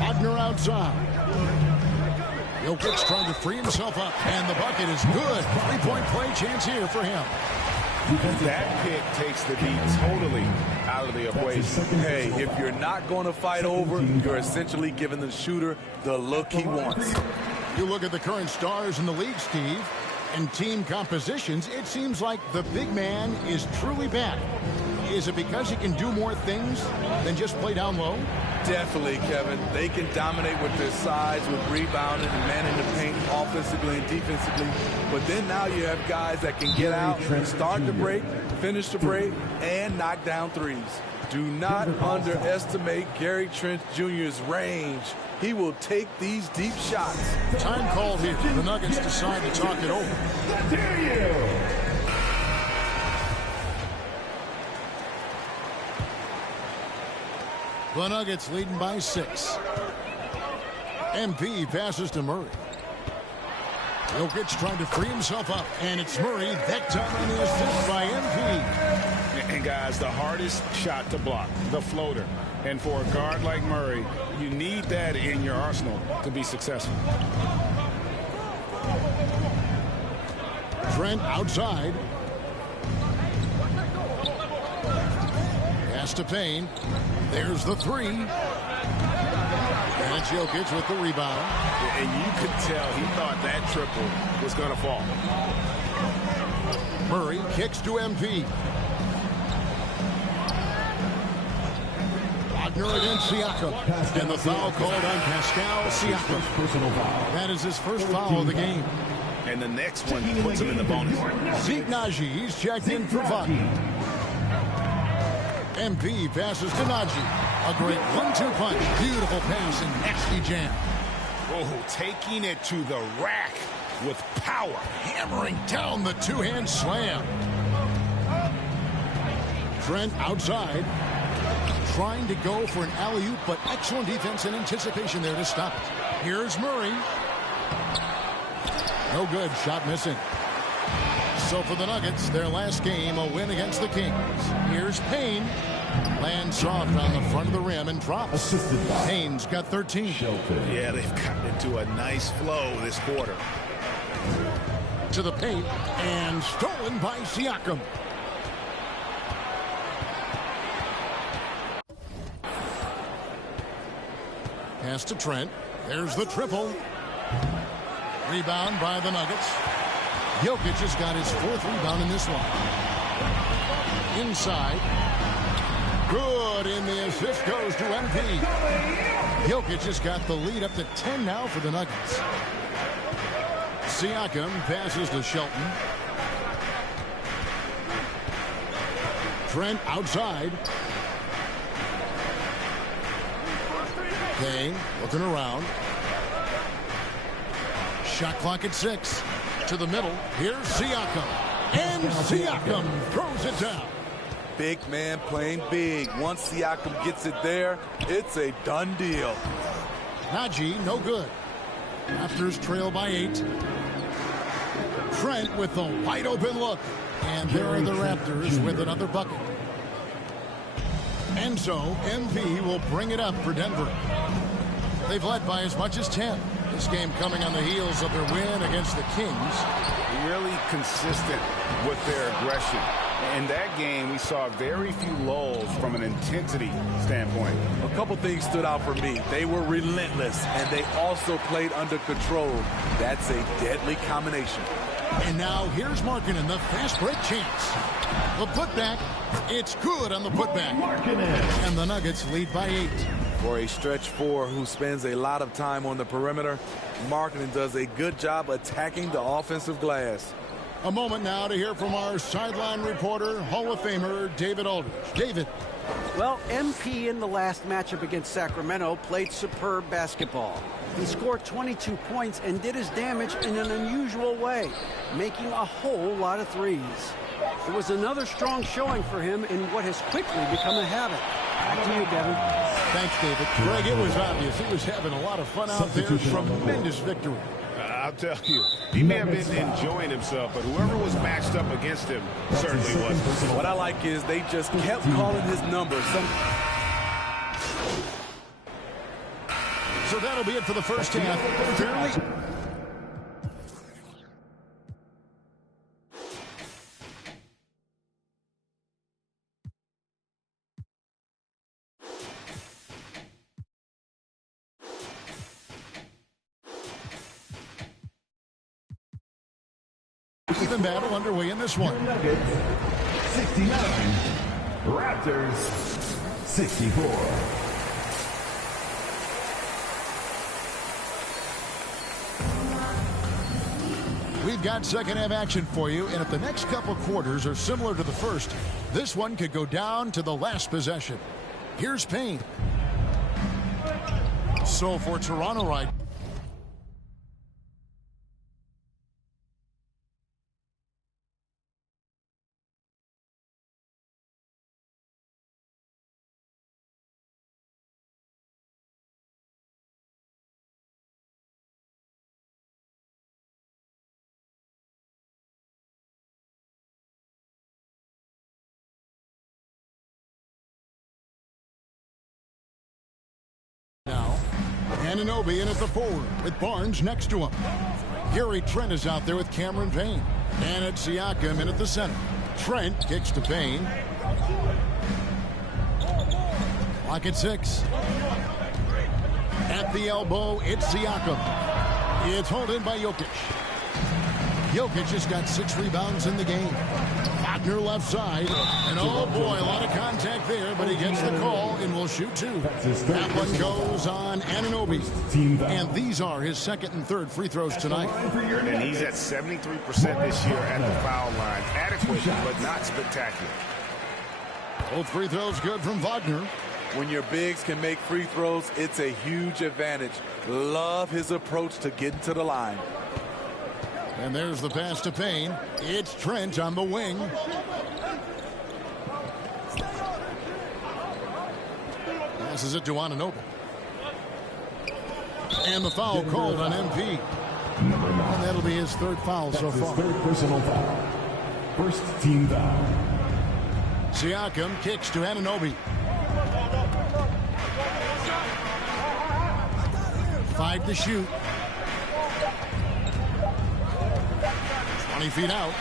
Wagner outside. Jokic trying to free himself up, and the bucket is good. 3-point play chance here for him. That pick takes the beat totally out of the equation. Hey, if you're not going to fight over, you're essentially giving the shooter the look he wants. You look at the current stars in the league, Steve, and team compositions, it seems like the big man is truly back. Is it because he can do more things than just play down low? Definitely, Kevin. They can dominate with their size, with rebounding and manning the paint offensively and defensively. But then now you have guys that can get out, start the break, finish the break, and knock down threes. Do not underestimate Gary Trent Jr.'s range. He will take these deep shots. Time called here. The Nuggets decide to talk it over. The Nuggets leading by 6. MP passes to Murray. Jokic trying to free himself up, and it's Murray. That time on the assist by MP. And guys, the hardest shot to block, the floater. And for a guard like Murray, you need that in your arsenal to be successful. Trent outside. Pass to Payne. There's the 3. And it's Jokic with the rebound. And you could tell he thought that triple was going to fall. Murray kicks to MP. Wagner against Siakam. And the foul called on Pascal Siakam. That is his first foul of the game. And the next one puts him in the bonus. Zeke Naji, he's checked in for Vang. MP passes to Najee. A great 1-2 punch. Beautiful pass and nasty jam. Oh, taking it to the rack with power. Hammering down the two-hand slam. Trent outside. Trying to go for an alley-oop, but excellent defense and anticipation there to stop it. Here's Murray. No good. Shot missing. So for the Nuggets, their last game, a win against the Kings. Here's Payne. Lands soft on the front of the rim and drops. Payne's got 13. Yeah, they've gotten into a nice flow this quarter. To the paint and stolen by Siakam. Pass to Trent. There's the triple. Rebound by the Nuggets. Jokic has got his 4th rebound in this one. Inside. Good, and the assist goes to MP. Jokic has got the lead up to 10 now for the Nuggets. Siakam passes to Shelton. Trent outside. Payne looking around. Shot clock at 6. To the middle. Here's Siakam. And Siakam throws it down. Big man playing big. Once Siakam gets it there, it's a done deal. Najee, no good. Raptors trail by 8. Trent with the wide open look. And there are the Raptors with another bucket. And so, MP will bring it up for Denver. They've led by as much as 10. This game coming on the heels of their win against the Kings. Really consistent with their aggression. In that game, we saw very few lulls from an intensity standpoint. A couple things stood out for me. They were relentless, and they also played under control. That's a deadly combination. And now here's Markkanen, the fast break chance. The putback, it's good on the putback. And the Nuggets lead by 8. For a stretch 4 who spends a lot of time on the perimeter, Markkanen does a good job attacking the offensive glass. A moment now to hear from our sideline reporter, Hall of Famer David Aldridge. David. Well, MP in the last matchup against Sacramento played superb basketball. He scored 22 points and did his damage in an unusual way, making a whole lot of threes. It was another strong showing for him in what has quickly become a habit. Back to you, Devin. Thanks, David. Greg, it was obvious. He was having a lot of fun out there. Tremendous victory. I'll tell you, he may have been enjoying himself, but whoever was matched up against him certainly wasn't. What I like is they just kept calling his number. So that'll be it for the first half. Fairly. Even battle underway in this one. 69. Raptors 64. We've got second half action for you, and if the next couple quarters are similar to the first, this one could go down to the last possession. Here's Payne. So for Toronto right. Now, Anunoby in at the forward with Barnes next to him. Gary Trent is out there with Cameron Payne. And it's Siakam in at the center. Trent kicks to Payne. Clock at 6. At the elbow, it's Siakam. It's hauled in by Jokic. Jokic has got 6 rebounds in the game. Wagner left side. And oh boy, a lot of contact there, but he gets the call and will shoot 2. That one goes on Anunoby. And these are his second and third free throws tonight. And he's at 73% this year at the foul line. Adequate, but not spectacular. Both free throws good from Wagner. When your bigs can make free throws, it's a huge advantage. Love his approach to getting to the line. And there's the pass to Payne. It's Trent on the wing. Passes it to Anunoby. And the foul called on MP. And that'll be his third foul so far. His third personal foul. First team foul. Siakam kicks to Anunoby. 5 to shoot. 20 feet out.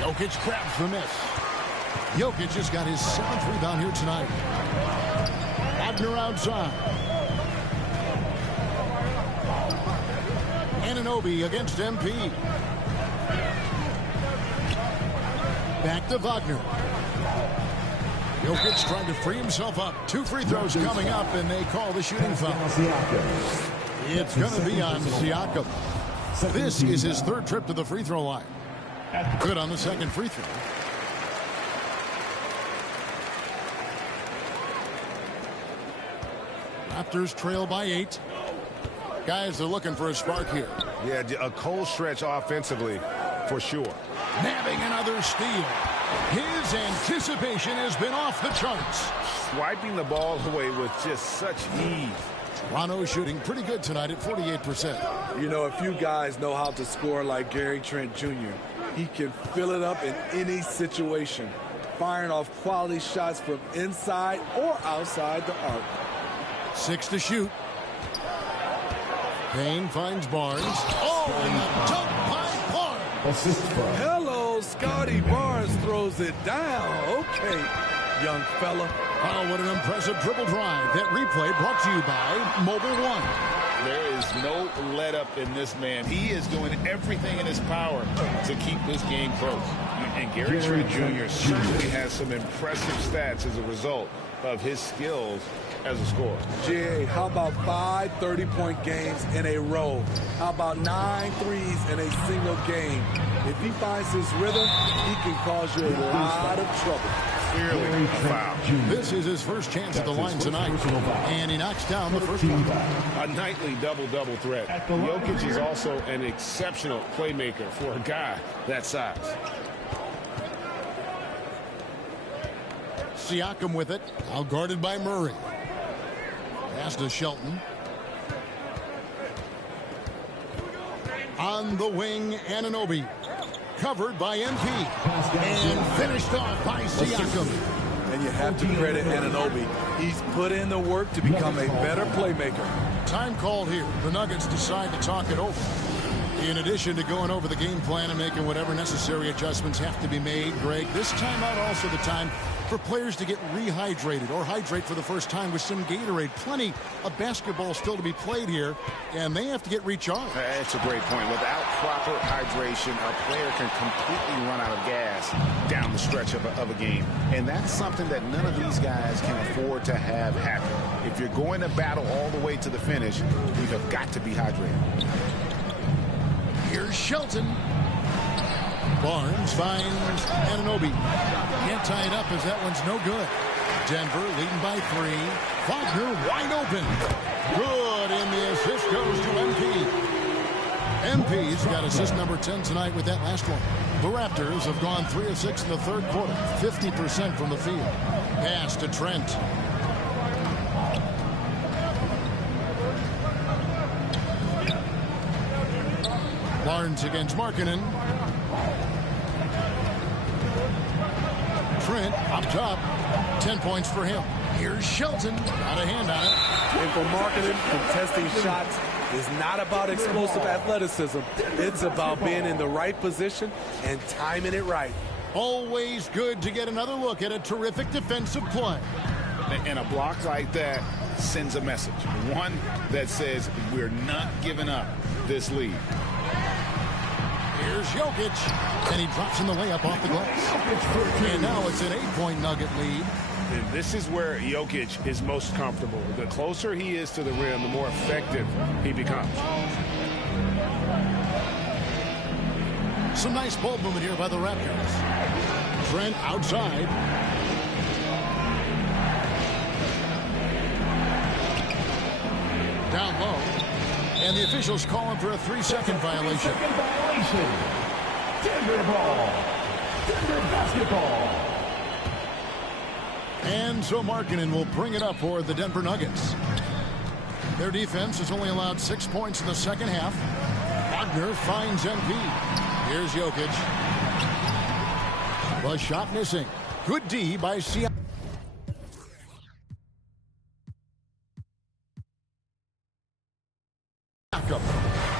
Jokic grabs the miss. Jokic just got his 7th rebound here tonight. Wagner outside. Anunoby against MP. Back to Wagner. Jokic trying to free himself up. 2 free throws coming up, and they call the shooting foul. It's going to be on Siakam. This is his 3rd trip to the free throw line. Good on the 2nd free throw. Raptors trail by 8. Guys are looking for a spark here. Yeah, a cold stretch offensively, for sure. Nabbing another steal. His anticipation has been off the charts. Swiping the ball away with just such ease. Toronto shooting pretty good tonight at 48%. You know, if you guys know how to score like Gary Trent Jr., he can fill it up in any situation, firing off quality shots from inside or outside the arc. 6 to shoot. Payne finds Barnes. Oh, and the dunk by Barnes. Hello, Scotty Barnes throws it down. Okay, young fella. Oh, what an impressive dribble drive. That replay brought to you by Mobile One. There is no let up in this man. He is doing everything in his power to keep this game close. And Gary Trent Jr. certainly has some impressive stats as a result of his skills as a scorer. Jay, how about 5 30-point games in a row? How about 9 threes in a single game? If he finds his rhythm, he can cause you a lot of trouble. Clearly a foul. This is his first chance at the line tonight. And he knocks down the first one. A nightly double-double threat. Jokic is also an exceptional playmaker for a guy that size. Siakam with it. Now guarded by Murray. Pass to Shelton. On the wing, Anunoby. Covered by MP. And finished off by Siakam. And you have to credit Anunoby. He's put in the work to become a better playmaker. Time called here. The Nuggets decide to talk it over. In addition to going over the game plan and making whatever necessary adjustments have to be made, Greg, this timeout also the time for players to get rehydrated or hydrate for the first time with some Gatorade. Plenty of basketball still to be played here, and they have to get recharged. That's a great point. Without proper hydration, a player can completely run out of gas down the stretch of a game. And that's something that none of these guys can afford to have happen. If you're going to battle all the way to the finish, you have got to be hydrated. Here's Shelton. Barnes finds Anunoby. Can't tie it up as that one's no good. Denver leading by 3. Wagner wide open. Good, and the assist goes to MP. MP's got assist number 10 tonight with that last one. The Raptors have gone 3 of 6 in the third quarter. 50% from the field. Pass to Trent. Barnes against Markkanen. Trent up top. 10 points for him. Here's Shelton. Got a hand on it. And for Markkanen, contesting shots is not about explosive athleticism. It's about being in the right position and timing it right. Always good to get another look at a terrific defensive play. And a block like that sends a message. One that says we're not giving up this lead. Here's Jokic, and he drops in the layup off the glass. And now it's an 8-point Nugget lead. And this is where Jokic is most comfortable. The closer he is to the rim, the more effective he becomes. Some nice ball movement here by the Raptors. Trent outside. Down low. And the officials call him for a 3-second violation. Denver ball. Denver basketball. And so Markkanen will bring it up for the Denver Nuggets. Their defense has only allowed 6 points in the second half. Wagner finds MP. Here's Jokic. The shot missing. Good D by Siakam.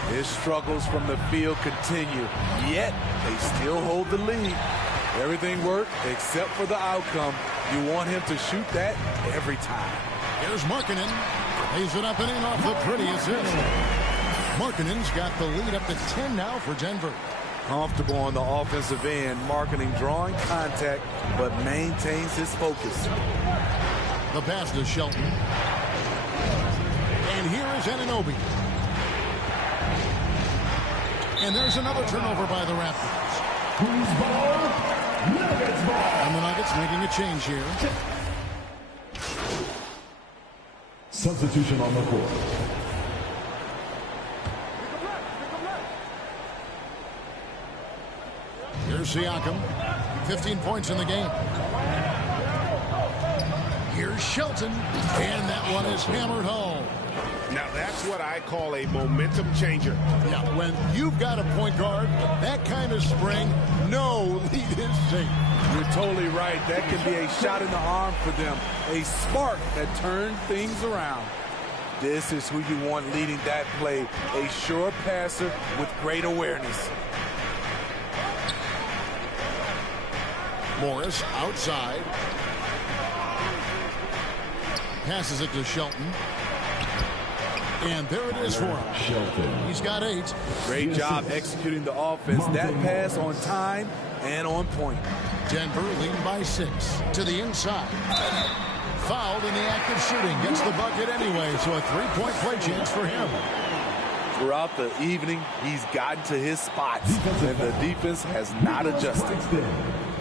His struggles from the field continue, yet they still hold the lead. Everything worked except for the outcome. You want him to shoot that every time. Here's Markkanen. Lays it up and in off the pretty assist. Markkanen's got the lead up to 10 now for Denver. Comfortable on the offensive end. Markkanen drawing contact, but maintains his focus. The pass to Shelton. And here is Anunoby. And there's another turnover by the Raptors. Who's ball? Nuggets ball. And the Nuggets making a change here. Substitution on the court. Here's Siakam. 15 points in the game. Here's Shelton. And that one is hammered home. Now that's what I call a momentum changer. Yeah, when you've got a point guard, that kind of spring, no lead is safe. You're totally right. That can be a shot in the arm for them. A spark that turns things around. This is who you want leading that play. A sure passer with great awareness. Morris outside. Passes it to Shelton. And there it is for him. Shelton. He's got 8. Great job executing the offense. That pass on time and on point. Denver leading by 6 to the inside. Fouled in the act of shooting. Gets the bucket anyway, so a 3-point play chance for him. Throughout the evening, he's gotten to his spots, and the defense has not adjusted.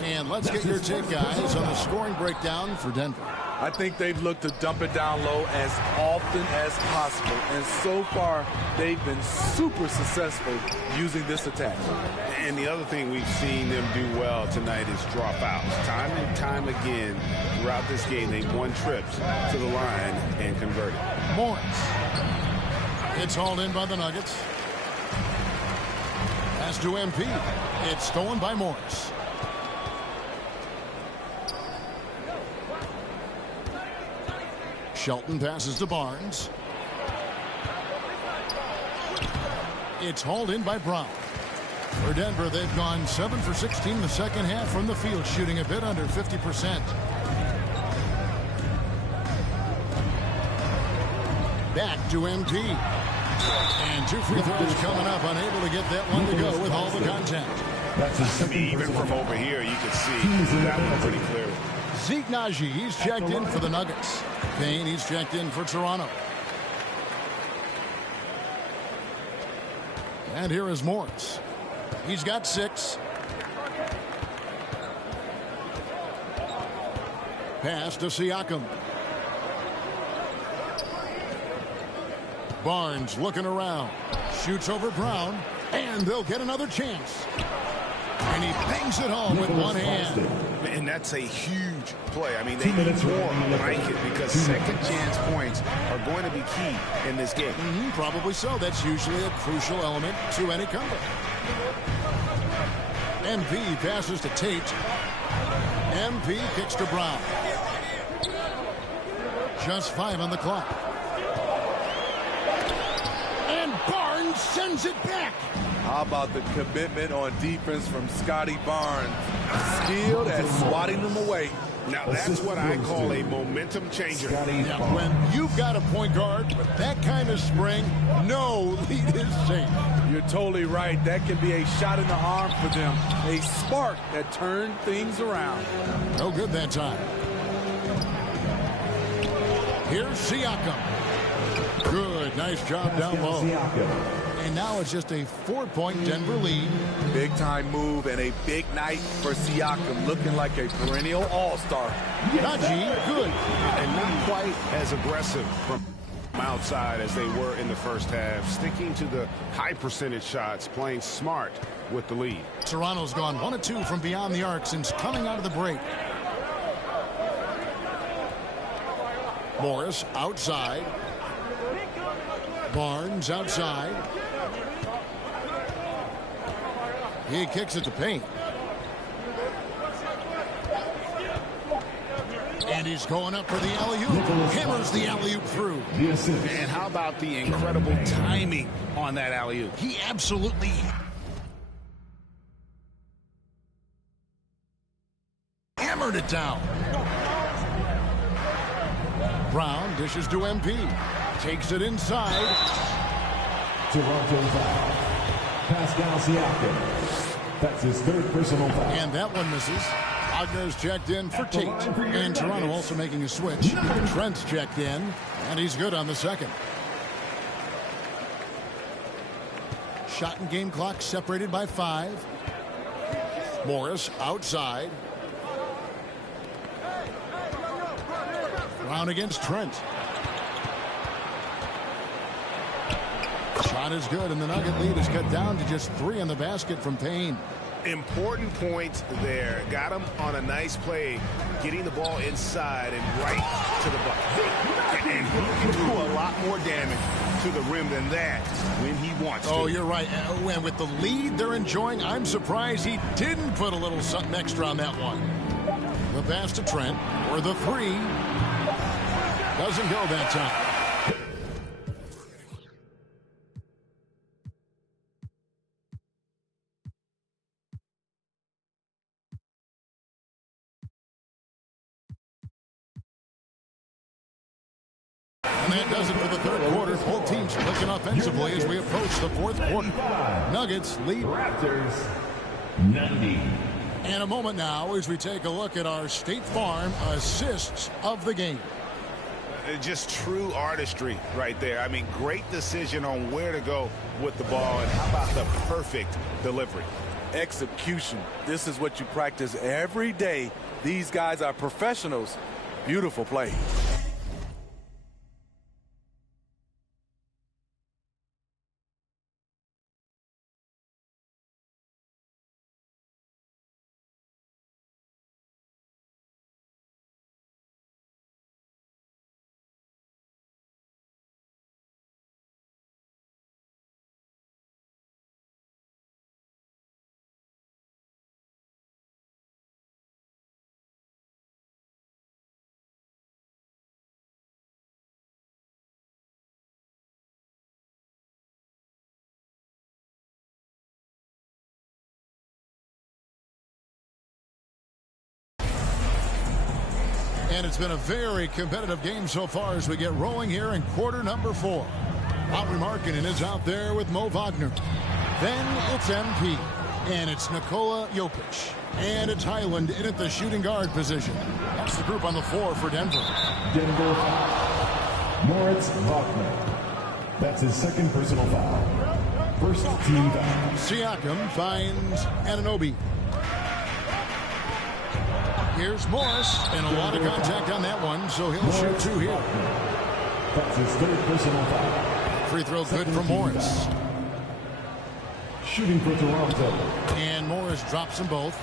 And let's get your take, guys, on the scoring breakdown for Denver. I think they've looked to dump it down low as often as possible. And so far, they've been super successful using this attack. And the other thing we've seen them do well tonight is dropouts. Time and time again throughout this game, they've won trips to the line and converted. Morris. It's hauled in by the Nuggets. Pass to MP. It's stolen by Morris. Shelton passes to Barnes. It's hauled in by Brown. For Denver, they've gone 7 for 16 in the second half from the field, shooting a bit under 50%. Back to MP. And 2 free throws coming up, unable to get that one to go with all the contact. I mean, even from over here, you can see that one pretty clearly. Zeke Naji, he's checked in for the Nuggets. Payne, he's checked in for Toronto. And here is Morris. He's got 6. Pass to Siakam. Barnes looking around. Shoots over Brown. And they'll get another chance. And he bangs it home with one hand. And that's a huge play. I mean, they need more like it because second chance points are going to be key in this game. Probably so. That's usually a crucial element to any comeback. MP passes to Tate. MP kicks to Brown. Just 5 on the clock. And Barnes sends it back. How about the commitment on defense from Scotty Barnes? Skilled at swatting them away. Now, that's what I call a momentum changer. Yeah, when you've got a point guard with that kind of spring, no lead is safe. You're totally right. That can be a shot in the arm for them. A spark that turned things around. No good that time. Here's Siakam. Good. Nice job down low. And now it's just a 4-point Denver lead. Big time move and a big night for Siakam, looking like a perennial all-star. Naji, good. And not quite as aggressive from outside as they were in the first half, sticking to the high percentage shots, playing smart with the lead. Toronto's gone 1 of 2 from beyond the arc since coming out of the break. Morris outside. Barnes outside. He kicks it to paint. And he's going up for the alley-oop. Hammers the alley-oop through. And how about the incredible timing on that alley-oop? He absolutely hammered it down. Brown dishes to MP. Takes it inside. Toronto foul. Pascal Siakam. That's his 3rd personal foul. And that one misses. Wagner's checked in for Tate. And Toronto also making a switch. Trent's checked in. And he's good on the second. Shot and game clock separated by 5. Morris outside. Brown against Trent. Shot is good, and the Nugget lead is cut down to just 3 in the basket from Payne. Important point there. Got him on a nice play, getting the ball inside and right to the bucket. And he can do a lot more damage to the rim than that when he wants to. Oh, you're right. And with the lead they're enjoying, I'm surprised he didn't put a little something extra on that one. The pass to Trent, or the 3. Doesn't go that time. And that does it for the 3rd quarter. Both teams clicking offensively as we approach the 4th quarter. Nuggets lead. Raptors 90. And a moment now as we take a look at our State Farm assists of the game. Just true artistry right there. I mean, great decision on where to go with the ball, and how about the perfect delivery? Execution. This is what you practice every day. These guys are professionals. Beautiful play. And it's been a very competitive game so far as we get rolling here in quarter number 4. Lauri Markkanen is out there with Mo Wagner. Then it's MP. And it's Nikola Jokic. And it's Highland in at the shooting guard position. That's the group on the floor for Denver. Denver foul. Moritz Wagner. That's his 2nd personal foul. First team foul. Siakam finds Anunoby. Here's Morris, and a lot of contact on that one, so he'll shoot 2 here. That's his 3rd personal foul. Free throw good for Morris. Shooting for Toronto. And Morris drops them both.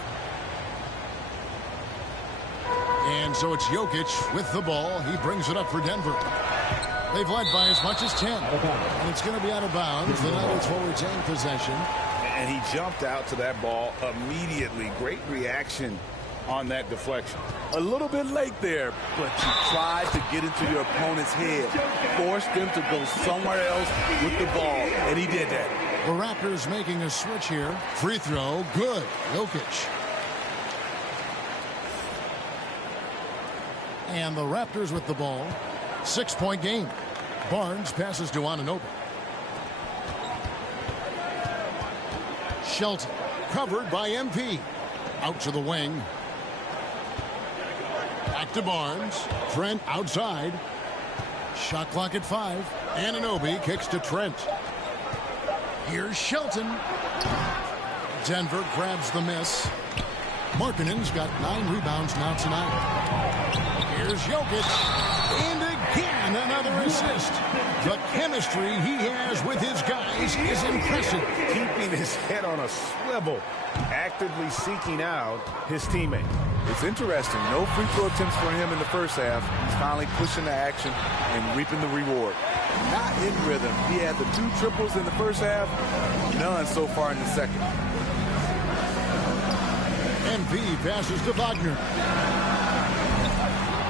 And so it's Jokic with the ball. He brings it up for Denver. They've led by as much as 10. And it's going to be out of bounds. The Nuggets will retain possession. And he jumped out to that ball immediately. Great reaction on that deflection. A little bit late there, but you tried to get into your opponent's head. Forced them to go somewhere else with the ball, and he did that. The Raptors making a switch here. Free throw, good. Jokic. And the Raptors with the ball. 6-point game. Barnes passes to Anunoby. Shelton covered by MP. Out to the wing. Back to Barnes. Trent outside. Shot clock at 5. Anunoby kicks to Trent. Here's Shelton. Denver grabs the miss. Markkanen's got 9 rebounds now tonight. Here's Jokic. And again And another assist. The chemistry he has with his guys is impressive. Keeping his head on a swivel, actively seeking out his teammate. It's interesting. No free throw attempts for him in the first half. He's finally pushing the action and reaping the reward. Not in rhythm. He had the 2 triples in the first half, none so far in the second. MP passes to Wagner.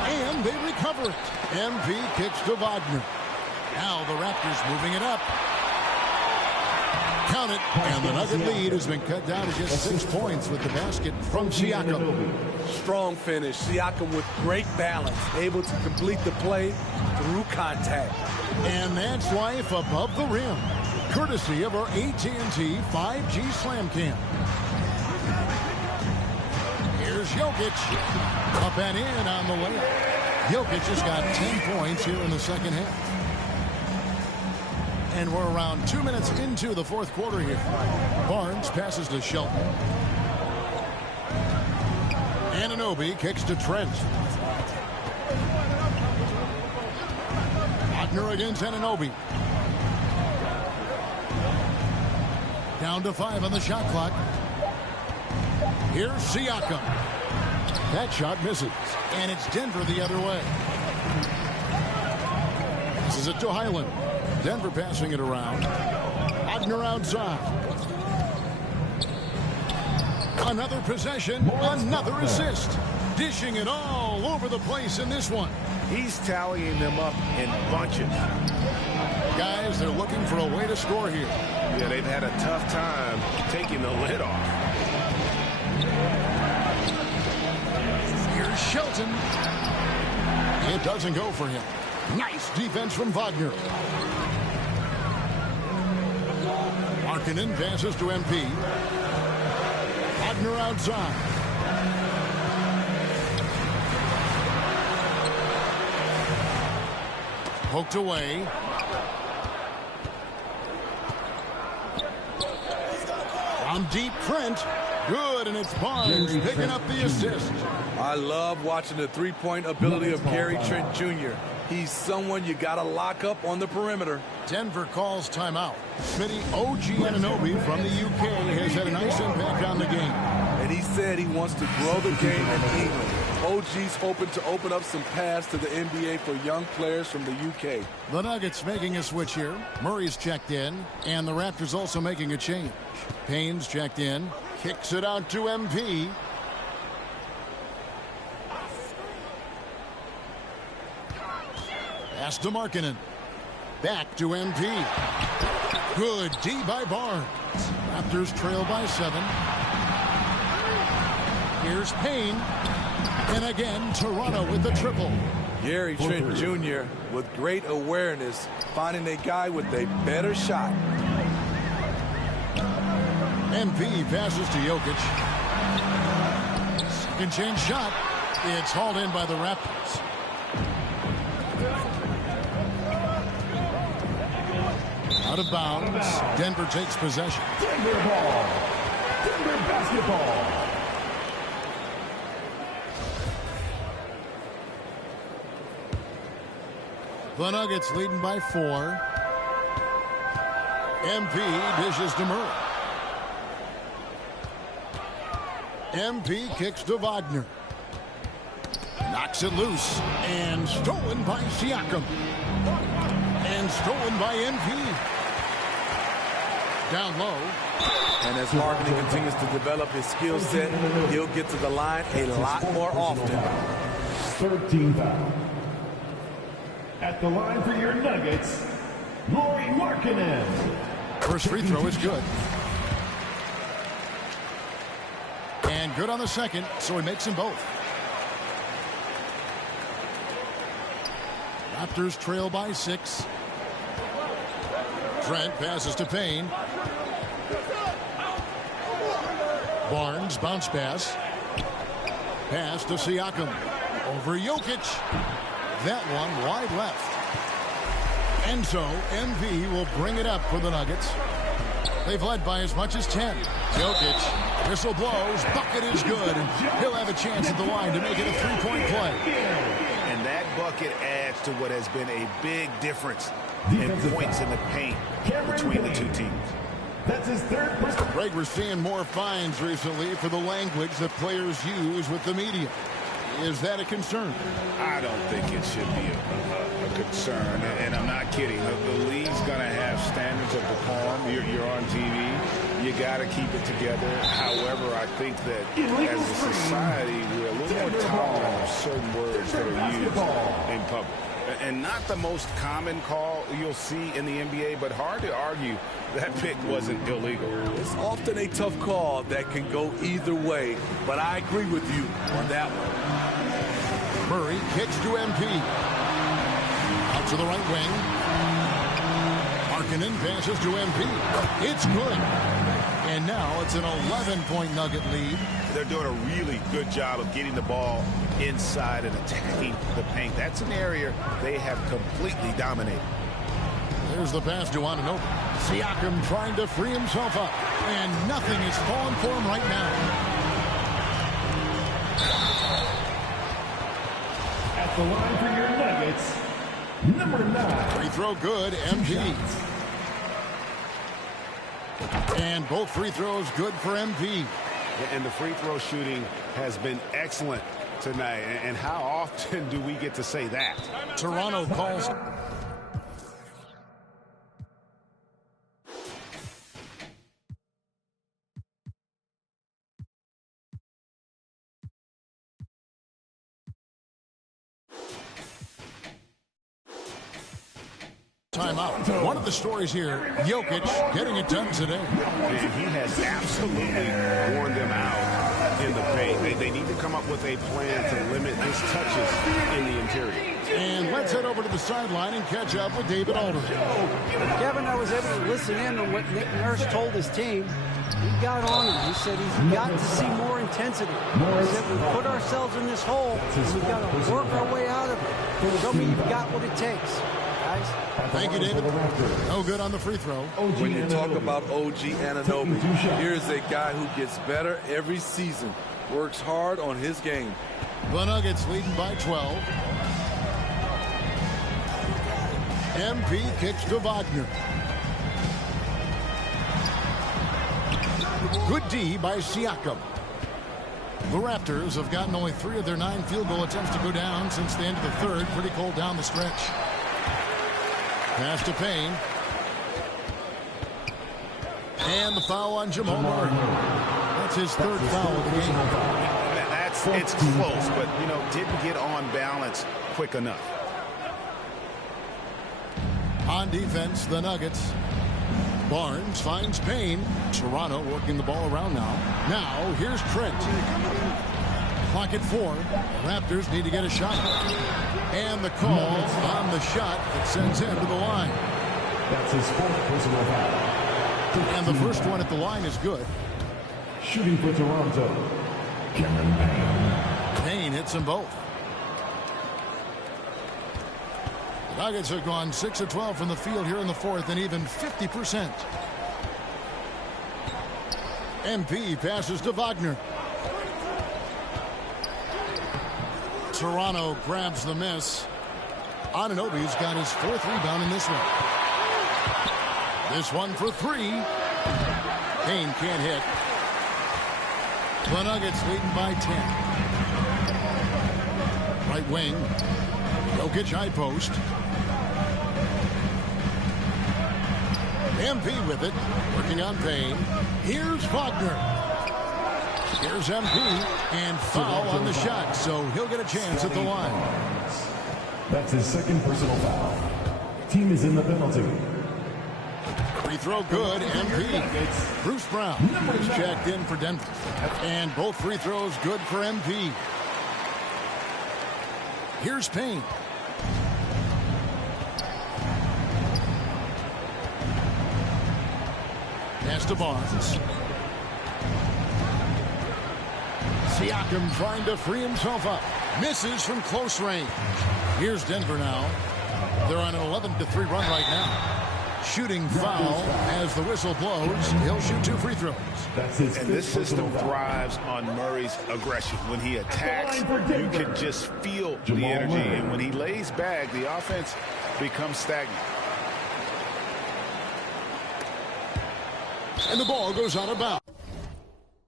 And they recover it. MP kicks to Wagner. Now the Raptors moving it up. Count it. And the Nugget lead has been cut down to just 6 points with the basket from Siakam. Strong finish. Siakam with great balance, able to complete the play through contact. And that's life above the rim, courtesy of our AT&T 5G Slam Cam. Here's Jokic. Up and in on the layup. Jokic has got 10 points here in the second half. And we're around 2 minutes into the fourth quarter here. Barnes passes to Shelton. Anunoby kicks to Trent. Wagner against Anunoby. Down to 5 on the shot clock. Here's Siakam. That shot misses. And it's Denver the other way. This is it to Highland. Denver passing it around. Wagner outside. Another possession, another assist. Dishing it all over the place in this one. He's tallying them up in bunches. Guys, they're looking for a way to score here. Yeah, they've had a tough time taking the lid off. Here's Shelton. It doesn't go for him. Nice defense from Wagner. Markkanen passes to MP. Wagner outside. Poked away. On deep, Trent. Good, and it's Barnes picking up the assist. I love watching the three-point ability of Gary Trent Jr. He's someone you got to lock up on the perimeter. Denver calls timeout. Smitty, OG Anunoby from the UK has had a nice impact on the game. And he said he wants to grow the game in England. OG's hoping to open up some paths to the NBA for young players from the UK. The Nuggets making a switch here. Murray's checked in, and the Raptors also making a change. Payne's checked in, kicks it out to MP. Pass to Markkanen. Back to MP. Good D by Barnes. Raptors trail by 7. Here's Payne. And again, Toronto with the triple. Gary Trent Jr. with great awareness, finding a guy with a better shot. MP passes to Jokic. Second chance shot. It's hauled in by the Raptors. Out of bounds. Denver takes possession. Denver ball. Denver basketball. The Nuggets leading by 4. MP dishes to Murray. MP kicks to Wagner. Knocks it loose. And stolen by Siakam. And stolen by MP. Down low. And as Markkanen continues to develop his skill set, he'll get to the line a lot more often. 13 foul. At the line for your Nuggets, Lauri Markkanen. First free throw is good. And good on the second, so he makes them both. Raptors trail by 6. Trent passes to Payne. Barnes bounce pass. Pass to Siakam. Over Jokic. That one wide left. And so MV will bring it up for the Nuggets. They've led by as much as 10. Jokic, whistle blows, bucket is good, and he'll have a chance at the line to make it a 3-point play. And that that bucket adds to what has been a big difference in points in the paint between the two teams. That's his third personal. Greg, we're seeing more fines recently for the language that players use with the media. Is that a concern? I don't think it should be a concern, and I'm not kidding. The league's going to have standards of decorum. You're on TV. You got to keep it together. However, I think that as a society, we're a little more tolerant of certain words that are used in public. And not the most common call you'll see in the NBA, but hard to argue that pick wasn't illegal. It's often a tough call that can go either way, but I agree with you on that one. Murray kicks to MP. Out to the right wing. Markkanen passes to MP. It's good. And now it's an 11-point Nugget lead. They're doing a really good job of getting the ball inside and attacking the paint. That's an area they have completely dominated. There's the pass to Anunoby. Siakam trying to free himself up. And nothing is falling for him right now. At the line for your Nuggets, number 9. Free throw good, MP. And both free throws good for MP. And the free throw shooting has been excellent tonight. And how often do we get to say that? Toronto calls. Timeout. One of the stories here, Jokic getting it done today. And he has absolutely worn them out in the paint. They need to come up with a plan to limit his touches in the interior. And let's head over to the sideline and catch up with David Alder. Kevin, I was able to listen in on what Nick Nurse told his team. He got on him. He said he's got to see more intensity. He said we put ourselves in this hole, and we've got to work our way out of it. Show me you've got what it takes. Thank you, David. No good on the free throw. When you talk about OG Anunoby, here's a guy who gets better every season, works hard on his game. The Nuggets leading by 12. MP kicks to Wagner. Good D by Siakam. The Raptors have gotten only 3 of their 9 field goal attempts to go down since the end of the third. Pretty cold down the stretch. Pass to Payne. And the foul on Jamal Murray. That's his third foul of the game. It's close, but, didn't get on balance quick enough. On defense, the Nuggets. Barnes finds Payne. Toronto working the ball around now. Now, here's Trent. Clock at 4. Raptors need to get a shot. And the call on the shot that sends him to the line. That's his 4th personal foul. And the first one at the line is good. Shooting for Toronto, Cameron Payne. Payne hits them both. The Nuggets have gone 6 of 12 from the field here in the fourth and even 50%. MP passes to Wagner. Toronto grabs the miss. Anunoby's got his 4th rebound in this one. This one for 3. Payne can't hit. The Nuggets leading by 10. Right wing. Jokic high post. MP with it. Working on Payne. Here's Wagner. Here's MP, and foul on the shot, so he'll get a chance at the line. That's his 2nd personal foul. Team is in the penalty. Free throw good, MP. Bruce Brown is checked in for Denver. And both free throws good for MP. Here's Payne. Pass to Barnes. Siakam trying to free himself up. Misses from close range. Here's Denver now. They're on an 11-3 run right now. Shooting foul as the whistle blows. He'll shoot 2 free throws. And this system thrives on Murray's aggression. When he attacks, you can just feel the energy. And when he lays back, the offense becomes stagnant. And the ball goes out of bounds.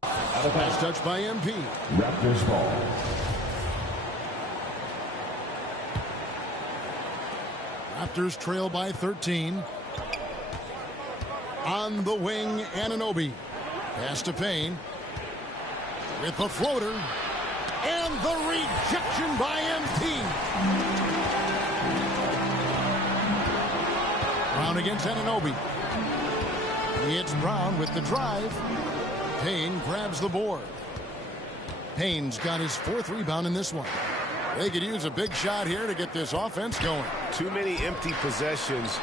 Pass touched by MP. Raptors ball. Raptors trail by 13. On the wing, Anunoby. Pass to Payne. With the floater. And the rejection by MP. Brown against Anunoby. It's Brown with the drive. Payne grabs the board. Payne's got his 4th rebound in this one. They could use a big shot here to get this offense going. Too many empty possessions.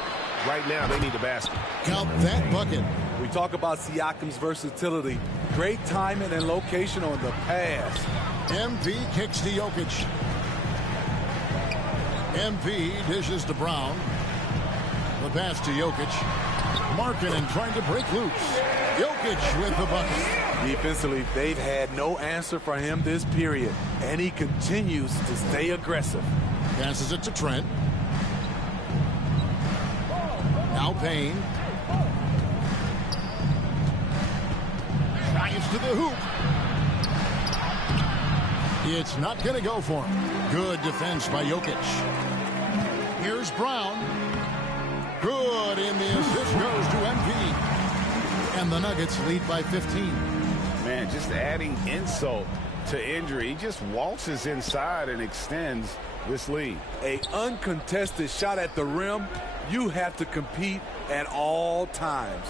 Right now, they need a basket. Count that bucket. We talk about Siakam's versatility. Great timing and location on the pass. MP kicks to Jokic. MP dishes to Brown. The pass to Jokic. Markkanen trying to break loose. Jokic with the bucket. Defensively, they've had no answer for him this period, and he continues to stay aggressive. Passes it to Trent. Now Payne. Drives to the hoop. It's not going to go for him. Good defense by Jokic. Here's Brown. Good, and the assist goes to MP. And the Nuggets lead by 15. Man, just adding insult to injury. He just waltzes inside and extends this lead. A uncontested shot at the rim. You have to compete at all times.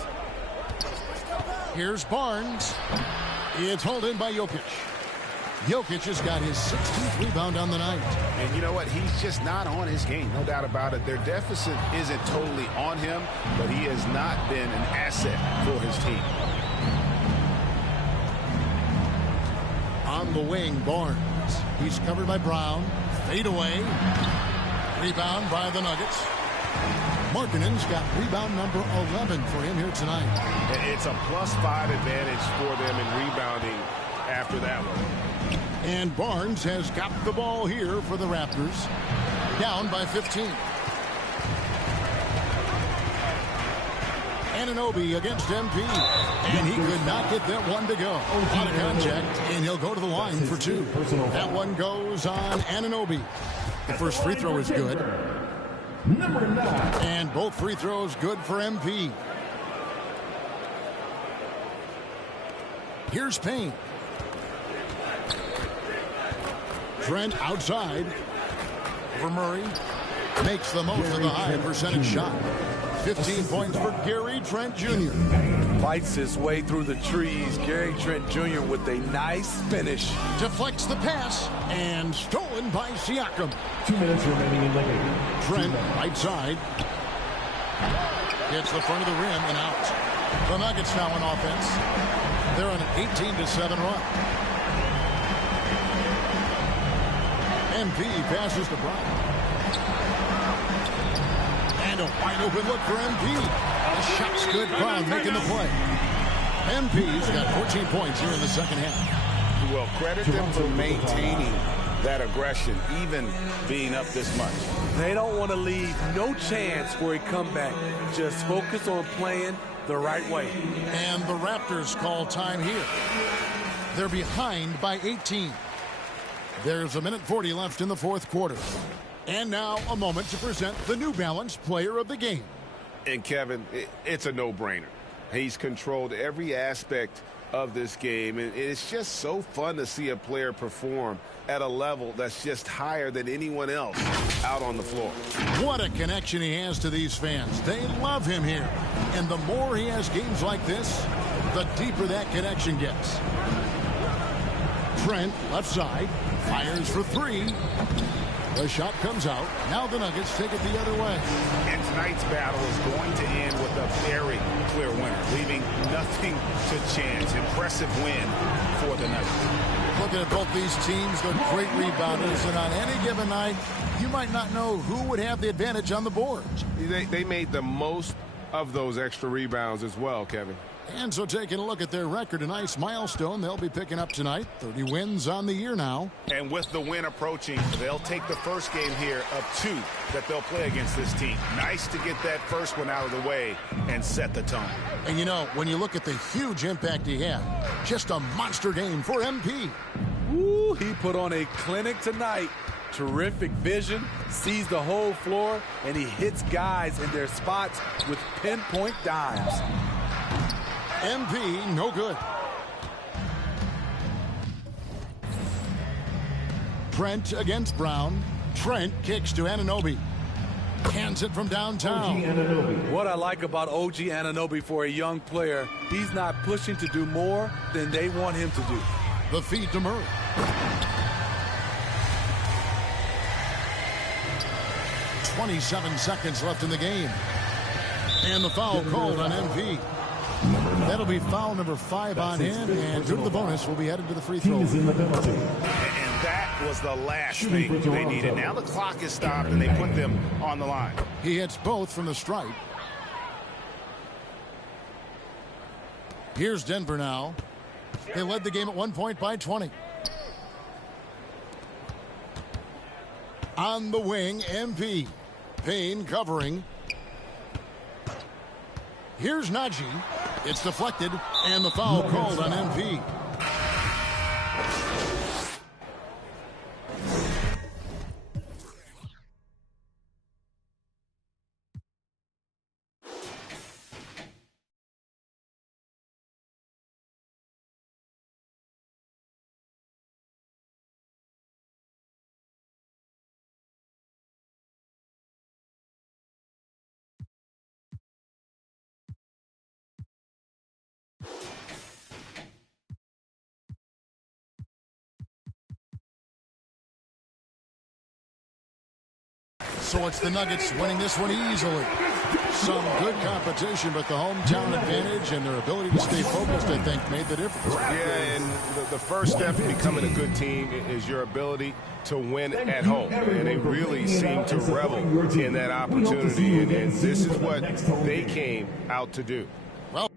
Here's Barnes. It's hauled in by Jokic. Jokic has got his 16th rebound on the night. And you know what? He's just not on his game. No doubt about it. Their deficit isn't totally on him, but he has not been an asset for his team. On the wing, Barnes. He's covered by Brown. Fade away. Rebound by the Nuggets. Markkanen's got rebound number 11 for him here tonight. It's a +5 advantage for them in rebounding after that one. And Barnes has got the ball here for the Raptors. Down by 15. Anunoby against MP. And he could not get that one to go. Out of contact, and he'll go to the line for 2. That one goes on Anunoby. The first free throw is good. Number 9. And both free throws good for MP. Here's Payne. Trent outside. For Murray. Makes the most of the high percentage shot. 15 points for Gary Trent Jr. Fights his way through the trees. Gary Trent Jr. with a nice finish. Deflects the pass. And stolen by Siakam. 2 minutes remaining in the game. Trent right side. Gets the front of the rim and out. The Nuggets now on offense. They're on an 18-7 run. MP passes to Brown. And a wide open look for MP. The shot's good. Brown making the play. MP's got 14 points here in the second half. Well, credit them for maintaining that aggression, even being up this much. They don't want to leave no chance for a comeback. Just focus on playing the right way. And the Raptors call time here. They're behind by 18. There's a minute 40 left in the fourth quarter. And now a moment to present the New Balance Player of the Game. And Kevin, it's a no-brainer. He's controlled every aspect of this game, and it's just so fun to see a player perform at a level that's just higher than anyone else out on the floor. What a connection he has to these fans. They love him here. And the more he has games like this, the deeper that connection gets. Trent, left side, fires for 3. The shot comes out. Now the Nuggets take it the other way. And tonight's battle is going to end with a very clear winner, leaving nothing to chance. Impressive win for the Nuggets. Looking at both these teams, they're great rebounders, and on any given night, you might not know who would have the advantage on the boards. They made the most of those extra rebounds as well, Kevin. And so taking a look at their record, a nice milestone they'll be picking up tonight. 30 wins on the year now. And with the win approaching, they'll take the first game here of 2 that they'll play against this team. Nice to get that first one out of the way and set the tone. And you know, when you look at the huge impact he had, just a monster game for MP. Ooh, he put on a clinic tonight. Terrific vision, sees the whole floor, and he hits guys in their spots with pinpoint dimes. MP, no good. Trent against Brown. Trent kicks to Anunoby. Hands it from downtown. What I like about OG Anunoby for a young player, he's not pushing to do more than they want him to do. The feed to Murray. .27 seconds left in the game. And the foul called on MP. That'll be foul number 5 on him, and due to the bonus, we'll be headed to the free throw. And that was the last thing they needed. Now the clock is stopped, and they put them on the line. He hits both from the stripe. Here's Denver now. They led the game at 1 point by 20. On the wing, MP. Payne covering. Here's Najee. It's deflected, and the foul called on MP. So it's the Nuggets winning this one easily. Some good competition, but the hometown advantage and their ability to stay focused, I think, made the difference. Yeah, and the first step to becoming a good team is your ability to win at home. And they really seem to revel in that opportunity, and this is what they came out to do. Well,